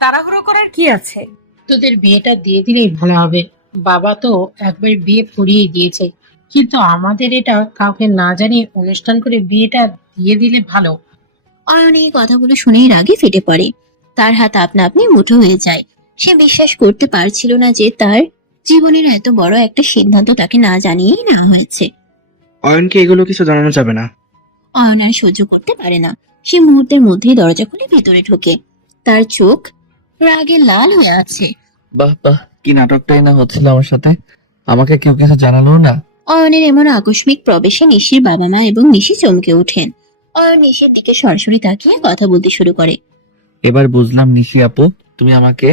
তাড়াহুড়ো করার কি আছে? তোদের বিয়েটা দিয়ে দিলেই ভালো হবে। বাবা তো একবার বিয়ে পড়িয়ে দিয়েছে, কিন্তু আমাদের এটা কাউকে না জানিয়ে অনুষ্ঠান করে বিয়েটা দিয়ে দিলে ভালো। অয়ন এই কথাগুলো শুনেই রাগে ফেটে পড়ে। তার হাত আপনা আপনি মুঠো হয়ে যায়। সে বিশ্বাস করতে পারছিল না যে তার জীবনের এত বড় একটা সিদ্ধান্ত তাকে না জানিয়েই নেওয়া হয়েছে। অয়নকে এগুলো কিছু জানানো যাবে না। অয়ন আর সহ্য করতে পারে না। সে মুহূর্তের মধ্যেই দরজা খুলে ভেতরে ঢোকে। তার চোখ রাগে লাল হয়ে আছে। বাহ বাহ, কি নাটকটাই না হচ্ছিল আমার সাথে। আমাকে কেউ কিছু জানালো না। অয়নের এমন আকস্মিক প্রবেশে নিশির বাবা মা এবং নিশি চমকে ওঠেন। অয়ন নিশির দিকে সরাসরি তাকিয়ে কথা বলতে শুরু করে। এবার বুঝলাম নিশি আপু, তুমি আমাকে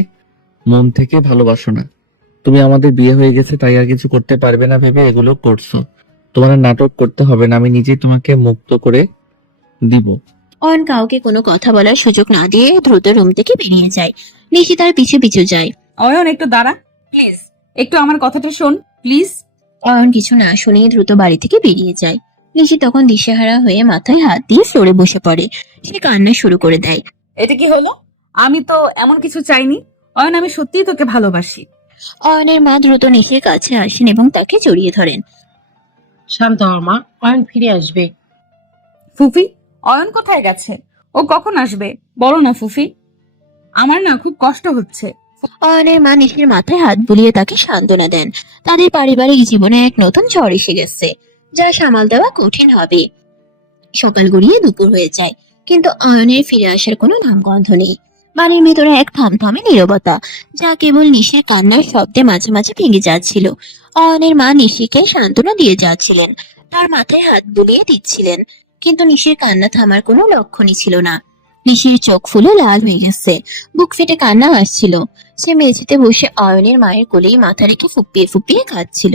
মন থেকে ভালোবাসো না। তুমি আমাদের বিয়ে হয়ে গেছে তাই আর কিছু করতে পারবে না ভেবে এগুলো করছো। তোমার আর নাটক করতে হবে না, আমি নিজেই তোমাকে মুক্ত করে দিব। অয়ন কাউকে কোনো কথা বলার সুযোগ না দিয়ে দ্রুত রুম থেকে বেরিয়ে যায়। নিশি তার পিছু পিছু যায়। অয়ন একটু দাঁড়া প্লিজ, একটু আমার কথাটা শোন প্লিজ। অয়ন কিছু না শুনিয়ে দ্রুত বাড়ি থেকে বেরিয়ে যায়। নিশি তখন দিশেহারা হয়ে মাথায় হাত দিয়ে ফ্লোরে বসে পড়ে। সে কান্না শুরু করে দেয়। এটা কি হলো? আমি তো এমন কিছু চাইনি। অয়ন, আমি সত্যিই তোকে ভালোবাসি। অয়নের মা দ্রুত নিশির কাছে আসেন এবং তাকে জড়িয়ে ধরেন। শান্ত হ মা, অয়ন ফিরে আসবে। ফুফি, অয়ন কোথায় গেছে? ও কখন আসবে বলো না ফুফি, আমার না খুব কষ্ট হচ্ছে। অয়নের মা নিশির মাথায় হাত বুলিয়ে তাকে সান্ত্বনা দেন। তাদের পারিবারিক জীবনে এক নতুন ঝড় এসে গেছে, যা সামাল দেওয়া কঠিন হবে। সকাল গড়িয়ে দুপুর হয়ে যায়, কিন্তু অয়নের ফিরে আসার কোনো নামগন্ধ নেই। বাড়ির ভেতরে এক থমথমে নীরবতা, যা কেবল নিশির কান্নার শব্দে মাঝে মাঝে ভেঙে যাচ্ছিল। অয়নের মা নিশিকে সান্ত্বনা দিয়ে যাচ্ছিলেন, তার মাথায় হাত বুলিয়ে দিচ্ছিলেন, কিন্তু নিশির কান্না থামার কোনো লক্ষণই ছিল না। নিশির চোখ ফুলে লাল হয়ে গেছে, বুক ফেটে কান্না আসছিল। সে মেঝেতে বসে অয়নের মায়ের কোলেই মাথা রেখে ফুপিয়ে ফুপিয়ে কাঁদছিল।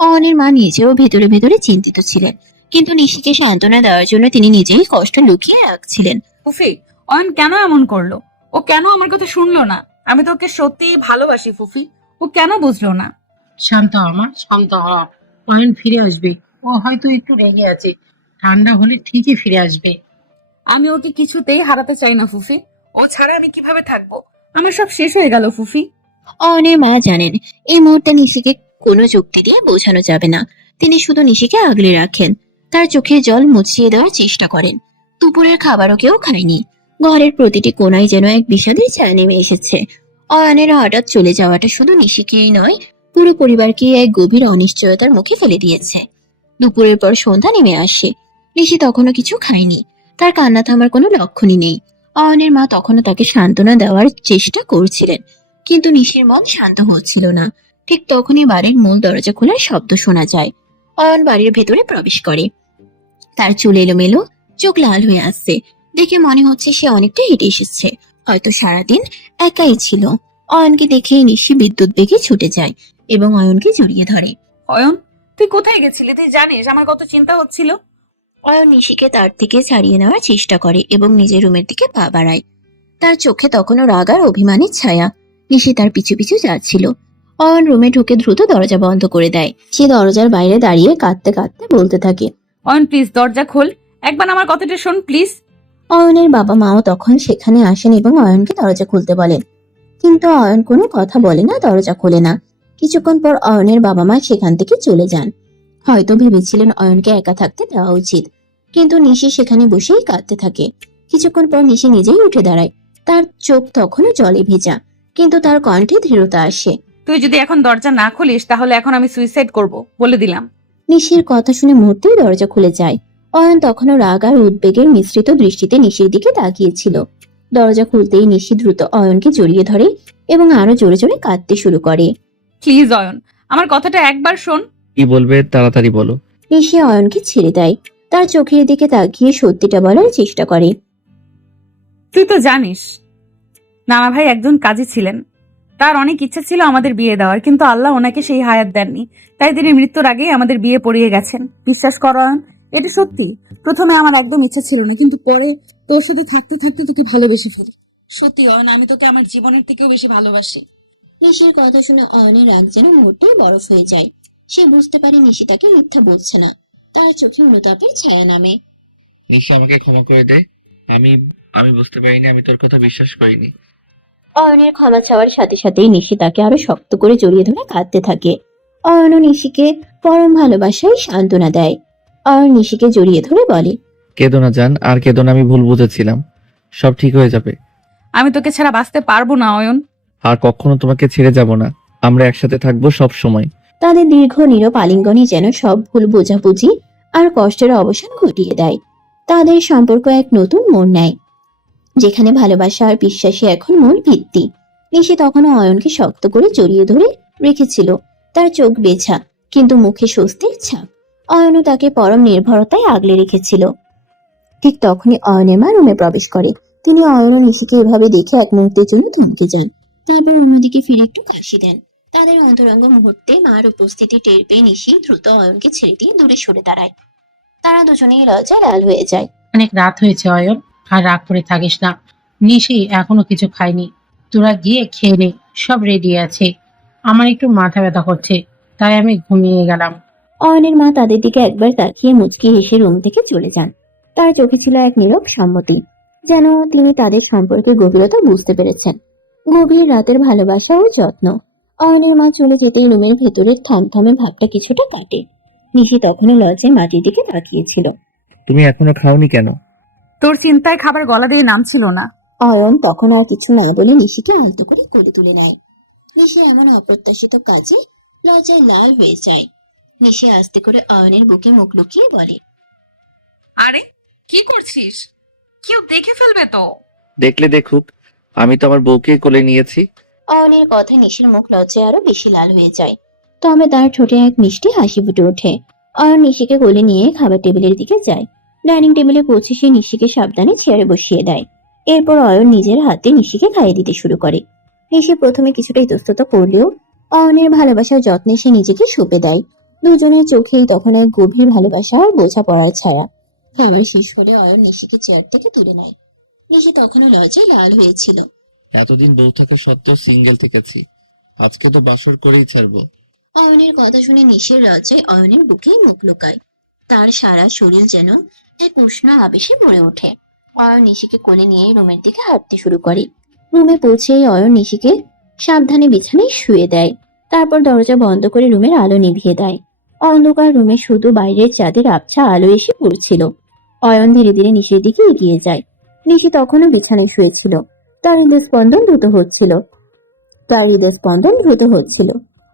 অয়নের মা নিজেও ভেতরে ভেতরে চিন্তিত ছিলেন, কিন্তু নিশিকে সান্ত্বনা দেওয়ার জন্য তিনি নিজেই কষ্ট লুকিয়ে রাখছিলেন। ফুফি, অয়ন কেন এমন করলো? ও কেন আমার কথা শুনলো না? আমি তো ওকে সত্যিই ভালোবাসি ফুফি, ও কেন বুঝলো না? শান্ত হ মা, শান্ত হ। অয়ন ফিরে আসবে। ও হয়তো একটু রেগে আছে, ঠান্ডা হলে ঠিকই ফিরে আসবে। আমি ওকে কিছুতেই হারাতে চাই না ফুফি। ও ছাড়া আমি কিভাবে থাকবো? আমার সব শেষ হয়ে গেল ফুফি। অয়নের মা জানেন এই মুহূর্তে নিশিকে কোনো যুক্তি দিয়ে বোঝানো যাবে না। তিনি শুধু নিশিকে আগলে রাখেন, তার চোখের জল মুছিয়ে দেওয়ার চেষ্টা করেন। দুপুরের খাবারও কেউ খায়নি। ঘরের প্রতিটি কোণায় যেন এক বিষাদের ছায়া নেমে এসেছে। অয়নের হঠাৎ চলে যাওয়াটা শুধু নিশিকেই নয়, পুরো পরিবারকে এক গভীর অনিশ্চয়তার মুখে ফেলে দিয়েছে। দুপুরের পর সন্ধ্যা নেমে আসে। নিশি তখনও কিছু খায়নি, তার কান্না থামার কোনো লক্ষণই নেই। অয়নের মা তখনও তাকে সান্ত্বনা দেওয়ার চেষ্টা করছিলেন, কিন্তু নিশির মন শান্ত হচ্ছিল না। ঠিক তখনই বাড়ির মূল দরজা খোলার শব্দ শোনা যায়। অয়ন বাড়ির ভেতরে প্রবেশ করে। তার চুল এলোমেলো, চোখ লাল হয়ে আসছে। দেখে মনে হচ্ছে সে অনেকটা হেঁটে এসেছে, হয়তো সারাদিন একাই ছিল। অয়নকে দেখে নিশি বিদ্যুৎ বেগে ছুটে যায় এবং অয়নকে জড়িয়ে ধরে। অয়ন, তুই কোথায় গেছিলি? তুই জানিস আমার কত চিন্তা হচ্ছিল। অয়ন নিশিকে তার থেকে ছাড়িয়ে নেওয়ার চেষ্টা করে এবং নিজের রুমের দিকে পা বাড়ায়। তার চোখে তখনও রাগ আর অভিমানের ছায়া। নিশি তার পিছু পিছু যাচ্ছিল। অয়ন রুমে ঢুকে দ্রুত দরজা বন্ধ করে দেয়। সে দরজার বাইরে দাঁড়িয়ে কাঁদতে কাঁদতে বলতে থাকে, অয়ন প্লিজ দরজা খোল, একবার আমার কথাটা শোন প্লিজ। অয়নের বাবা মাও তখন সেখানে আসেন এবং অয়নকে দরজা খুলতে বলেন, কিন্তু অয়ন কোনো কথা বলে না, দরজা খোলে না। কিছুক্ষণ পর অয়নের বাবা মা সেখান থেকে চলে যান। হয়তো ভেবেছিলেন অয়নকে একা থাকতে দেওয়া উচিত, কিন্তু নিশি সেখানে বসেই কাঁদতে থাকে। কিছুক্ষণ পর নিশি নিজেই উঠে দাঁড়ায়। তার চোখ তখনও জলে ভেজা, কিন্তু তার কণ্ঠে দৃঢ়তা আসে। তুই যদি এখন দরজা না খুলিস তাহলে এখন আমি সুইসাইড করব, বলে দিলাম। নিশির কথা শুনে মুহূর্তেই দরজা খুলে যায়। অয়ন তখনও রাগ আর উদ্বেগের মিশ্রিত দৃষ্টিতে নিশির দিকে তাকিয়েছিল। দরজা খুলতেই নিশি দ্রুত অয়নকে জড়িয়ে ধরে এবং আরো জোরে জোরে কাঁদতে শুরু করে। প্লিজ অয়ন, আমার কথাটা একবার শোন। কি বলবে তাড়াতাড়ি বলো। নিশি অয়নকে ছেড়ে দেয়, তার চোখের দিকে তাকিয়ে সত্যিটা বলার চেষ্টা করে। তুই তো জানিস নানা ভাই একজন কাজী ছিলেন। তার অনেক ইচ্ছা ছিল আমাদের বিয়ে দেওয়ার, কিন্তু আল্লাহ ওনাকে সেই হায়াত দেননি। তাই তিনি মৃত্যুর আগেই আমাদের বিয়ে পড়িয়ে গেছেন। বিশ্বাস কর অয়ন, এটা সত্যি। প্রথমে আমার একদম ইচ্ছা ছিল না, কিন্তু পরে তোর সাথে থাকতে থাকতে তোকে ভালোবেসে ফেলি। সত্যি অয়ন, আমি তোকে আমার জীবনের থেকেও বেশি ভালোবাসি। নিশির কথা শুনে অয়নের রাগ যেন মুহূর্তেই বরফ হয়ে যায়। সে বুঝতে পারে নিশি তাকে মিথ্যা বলছে না। তার চোখে অনুতাপের ছায়া নামে। নিশি আমাকে ক্ষমা করে দে। আমি আমি বুঝতে পারিনি, আমি তোর কথা বিশ্বাস করিনি। অয়নের ক্ষমা চাওয়ার সাথে সাথেই নিশি তাকে আরো শক্ত করে জড়িয়ে ধরে কাঁদতে থাকে। অয়ন নিশিকে পরম ভালোবাসায় সান্ত্বনা দেয়। অয়ন নিশিকে জড়িয়ে ধরে বলে, কেঁদো না জান, আর কেঁদো না, আমি ভুল বুঝেছিলাম। সব ঠিক হয়ে যাবে। আমি তোকে ছাড়া বাঁচতে পারবো না অয়ন। আর কখনো তোমাকে ছেড়ে যাব না। আমরা একসাথে থাকবো সব সময়। তাদের দীর্ঘ নীরব আলিঙ্গনই যেন সব ভুল বোঝাবুঝি আর কষ্টের অবসান ঘটিয়ে দেয়। তাদের সম্পর্ক এক নতুন মোড় নেয়, যেখানে ভালোবাসা আর বিশ্বাসী এখন মূল ভিত্তি। নিশি তখনও অয়নকে শক্ত করে জড়িয়ে ধরে রেখেছিল। তার চোখ বেছা, কিন্তু মুখে স্বস্তির ছাপ। অয়নও তাকে পরম নির্ভরতায় আগলে রেখেছিল। ঠিক তখনই অয়নের মা রুমে প্রবেশ করে। তিনি অয়ন ও নিশিকে এভাবে দেখে এক মুহূর্তের জন্য থমকে যান, তারপর অন্যদিকে ফিরে একটু কাশি দেন। তাদের অন্তরঙ্গ মুহূর্তে মার উপস্থিতি টের পেয়ে নিশি দ্রুত অয়নকে ছেড়ে দিয়ে দূরে সরে দাঁড়ায়। তারা দুজনেই লজ্জায় লাল হয়ে যায়। অনেক রাত হয়েছে অয়ন, আর রাগ করে থাকিস না। নিশি এখনো কিছু খায়নি, তোরা গিয়ে খেয়ে নে, সব রেডি আছে। আমার একটু মাথা ব্যথা করছে, তাই আমি ঘুমিয়ে গেলাম। অয়নের মা তাদের দিকে একবার তাকিয়ে মুচকি হেসে রুম থেকে চলে যান। তার চোখে ছিল এক নীরব সম্মতি, যেন তিনি তাদের সম্পর্কের গভীরতা বুঝতে পেরেছেন। গভীর রাতের ভালোবাসা ও যত্ন। অয়নের মা চলে যেতেই রুমের ভেতরের থমথমে ভাবটা কিছুটা কাটে। নিশি তখনও লজ্জায় মাটির দিকে তাকিয়েছিল। তুমি এখনো খাওনি কেন? তোর চিন্তায় খাবার গলা দিয়ে নামছিল না। অয়ন তখন আর কিছু না বলে নিশিকে আলতো করে কোলে তুলে নেয়। নিশি এমন অপ্রত্যাশিত কাজে লজ্জায় লাল হয়ে যায়। নিশি আস্তে করে অয়নের বুকে মুখ লুকিয়ে বলে, আরে কি করছিস? কেউ দেখে ফেলবে তো। দেখলে দেখুক, আমি তো আমার বউকে কোলে নিয়েছি। অয়নের কথায় নিশির মুখ লজ্জায় আরো বেশি লাল হয়ে যায়। তবে তার ঠোঁটে এক মিষ্টি হাসি ফুটে ওঠে। অয়ন নিশিকে কোলে নিয়ে খাবার টেবিলের দিকে যায়। ডাইনিং টেবিলে পৌঁছে সে নিশিকে সাবধানে চেয়ারে বসিয়ে দেয়। এরপর অয়ন নিজের হাতে নিশিকে খাইয়ে দিতে শুরু করে। নিশি প্রথমে কিছুটা ইতস্তত করলেও অয়নের ভালোবাসার যত্নে সে নিজেকে সঁপে দেয়। দুজনের চোখেই তখন এক গভীর ভালোবাসা আর বোঝাপড়ার ছায়া। খাবার শেষ হলে অয়ন নিশিকে চেয়ার থেকে তুলে নেয়। নিশি তখনও লজ্জায় লাল হয়েছিল। এতদিন বউ থাকা সত্ত্বেও সিঙ্গেল থেকেছি, আজকে তো বাসর করেই ছাড়বো। অয়নের কথা শুনে নিশির লজ্জায় অয়নের বুকে মুখ লুকায়। তার সারা শরীর যেন এক উষ্ণ আবেশে ভরে ওঠে। অয়ন নিশিকে কোলে নিয়ে রুমের দিকে হাঁটতে শুরু করে। রুমে পৌঁছেই অয়ন নিশিকে সাবধানে বিছানায় শুয়ে দেয়। তারপর দরজা বন্ধ করে রুমের আলো নিভিয়ে দেয়। অন্ধকার রুমে শুধু বাইরের চাঁদের আবছা আলো এসে পড়ছিল। অয়ন ধীরে ধীরে নিশির দিকে এগিয়ে যায়। নিশি তখনও বিছানায় শুয়েছিল। তার হৃদস্পন্দন দ্রুত হচ্ছিল।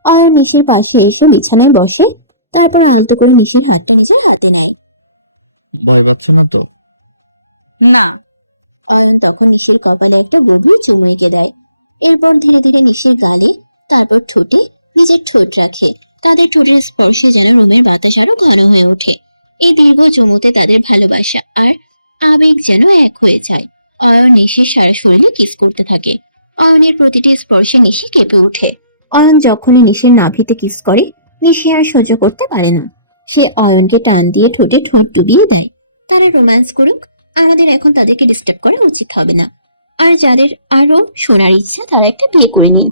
অয়ন নিশির পাশে এসে বিছানায় বসে, তারপর আলতো করে নিশির হাতটা নিজের হাতে নেয়। ভয় পাচ্ছে না তো? না। অয়ন তখন নিশির কপালে একটা গভীর চুমু এঁকে দেয়। এরপর ধীরে ধীরে নিশির গালে, তারপর ঠোঁটে নিজের ঠোঁট রাখে। তাদের ঠোঁটের স্পর্শে যেন রুমের বাতাস আরো ঘন হয়ে ওঠে। এই দীর্ঘ চুমুতে তাদের ভালোবাসা আর আবেগ যেন এক হয়ে যায়। অয়ন নিশির সারা শরীরে কিস করতে থাকে। অয়নের প্রতিটি স্পর্শে নিশি কেঁপে ওঠে। অয়ন যখনই নিশির নাভিতে কিস করে, নিশি আর সহ্য করতে পারে না। সে অয়নকে টান দিয়ে ঠোঁটে ঠোঁট ডুবিয়ে দেয়। তারা রোম্যান্স করুক, আমাদের এখন তাদেরকে ডিস্টার্ব করা উচিত হবে না। আর যাদের আরো শোনার ইচ্ছা তারা একটা বিয়ে করে নিন।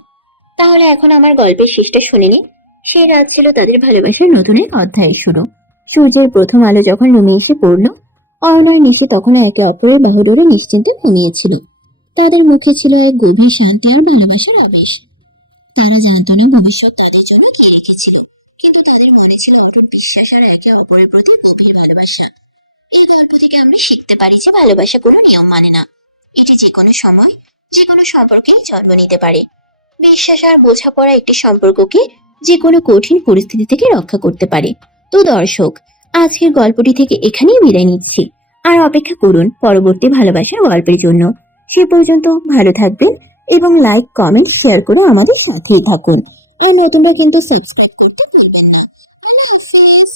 তাহলে এখন আমার গল্পের শেষটা শুনে নিন। সেই রাত ছিল তাদের ভালোবাসার নতুন এক অধ্যায়ের শুরু। সূর্যের প্রথম আলো যখন রুমে এসে পড়ল, অয়ন আর নিশি তখন একে অপরের বাহু ধরে নিশ্চিন্তে ঘুমিয়েছিল। তাদের মুখে ছিল এক গভীর শান্তি আর ভালোবাসার আভাস। তারা জানত না ভবিষ্যৎ তাদের জন্য কি রেখেছিল, কিন্তু তাদের মনে ছিল অটুট বিশ্বাস আর একে অপরের প্রতি গভীর ভালোবাসা। এই গল্প থেকে আমরা শিখতে পারি যে ভালোবাসা কোনো নিয়ম মানে না। এটি যে কোনো সময়, যে কোনো সম্পর্কে জন্ম নিতে পারে। বিশ্বাস আর বোঝাপড়া একটি সম্পর্ককে যে কোনো কঠিন পরিস্থিতি থেকে রক্ষা করতে পারে। তো দর্শক, আজকের গল্পটি থেকে এখানেই বিদায় নিচ্ছি। আর অপেক্ষা করুন পরবর্তী ভালোবাসার গল্পের জন্য। সে পর্যন্ত ভালো থাকবেন এবং লাইক, কমেন্ট, শেয়ার করে আমাদের সাথেই থাকুন। আর নতুনরা কিন্তু সাবস্ক্রাইব করতে ভুলবেন না। আল্লাহ হাফেজ।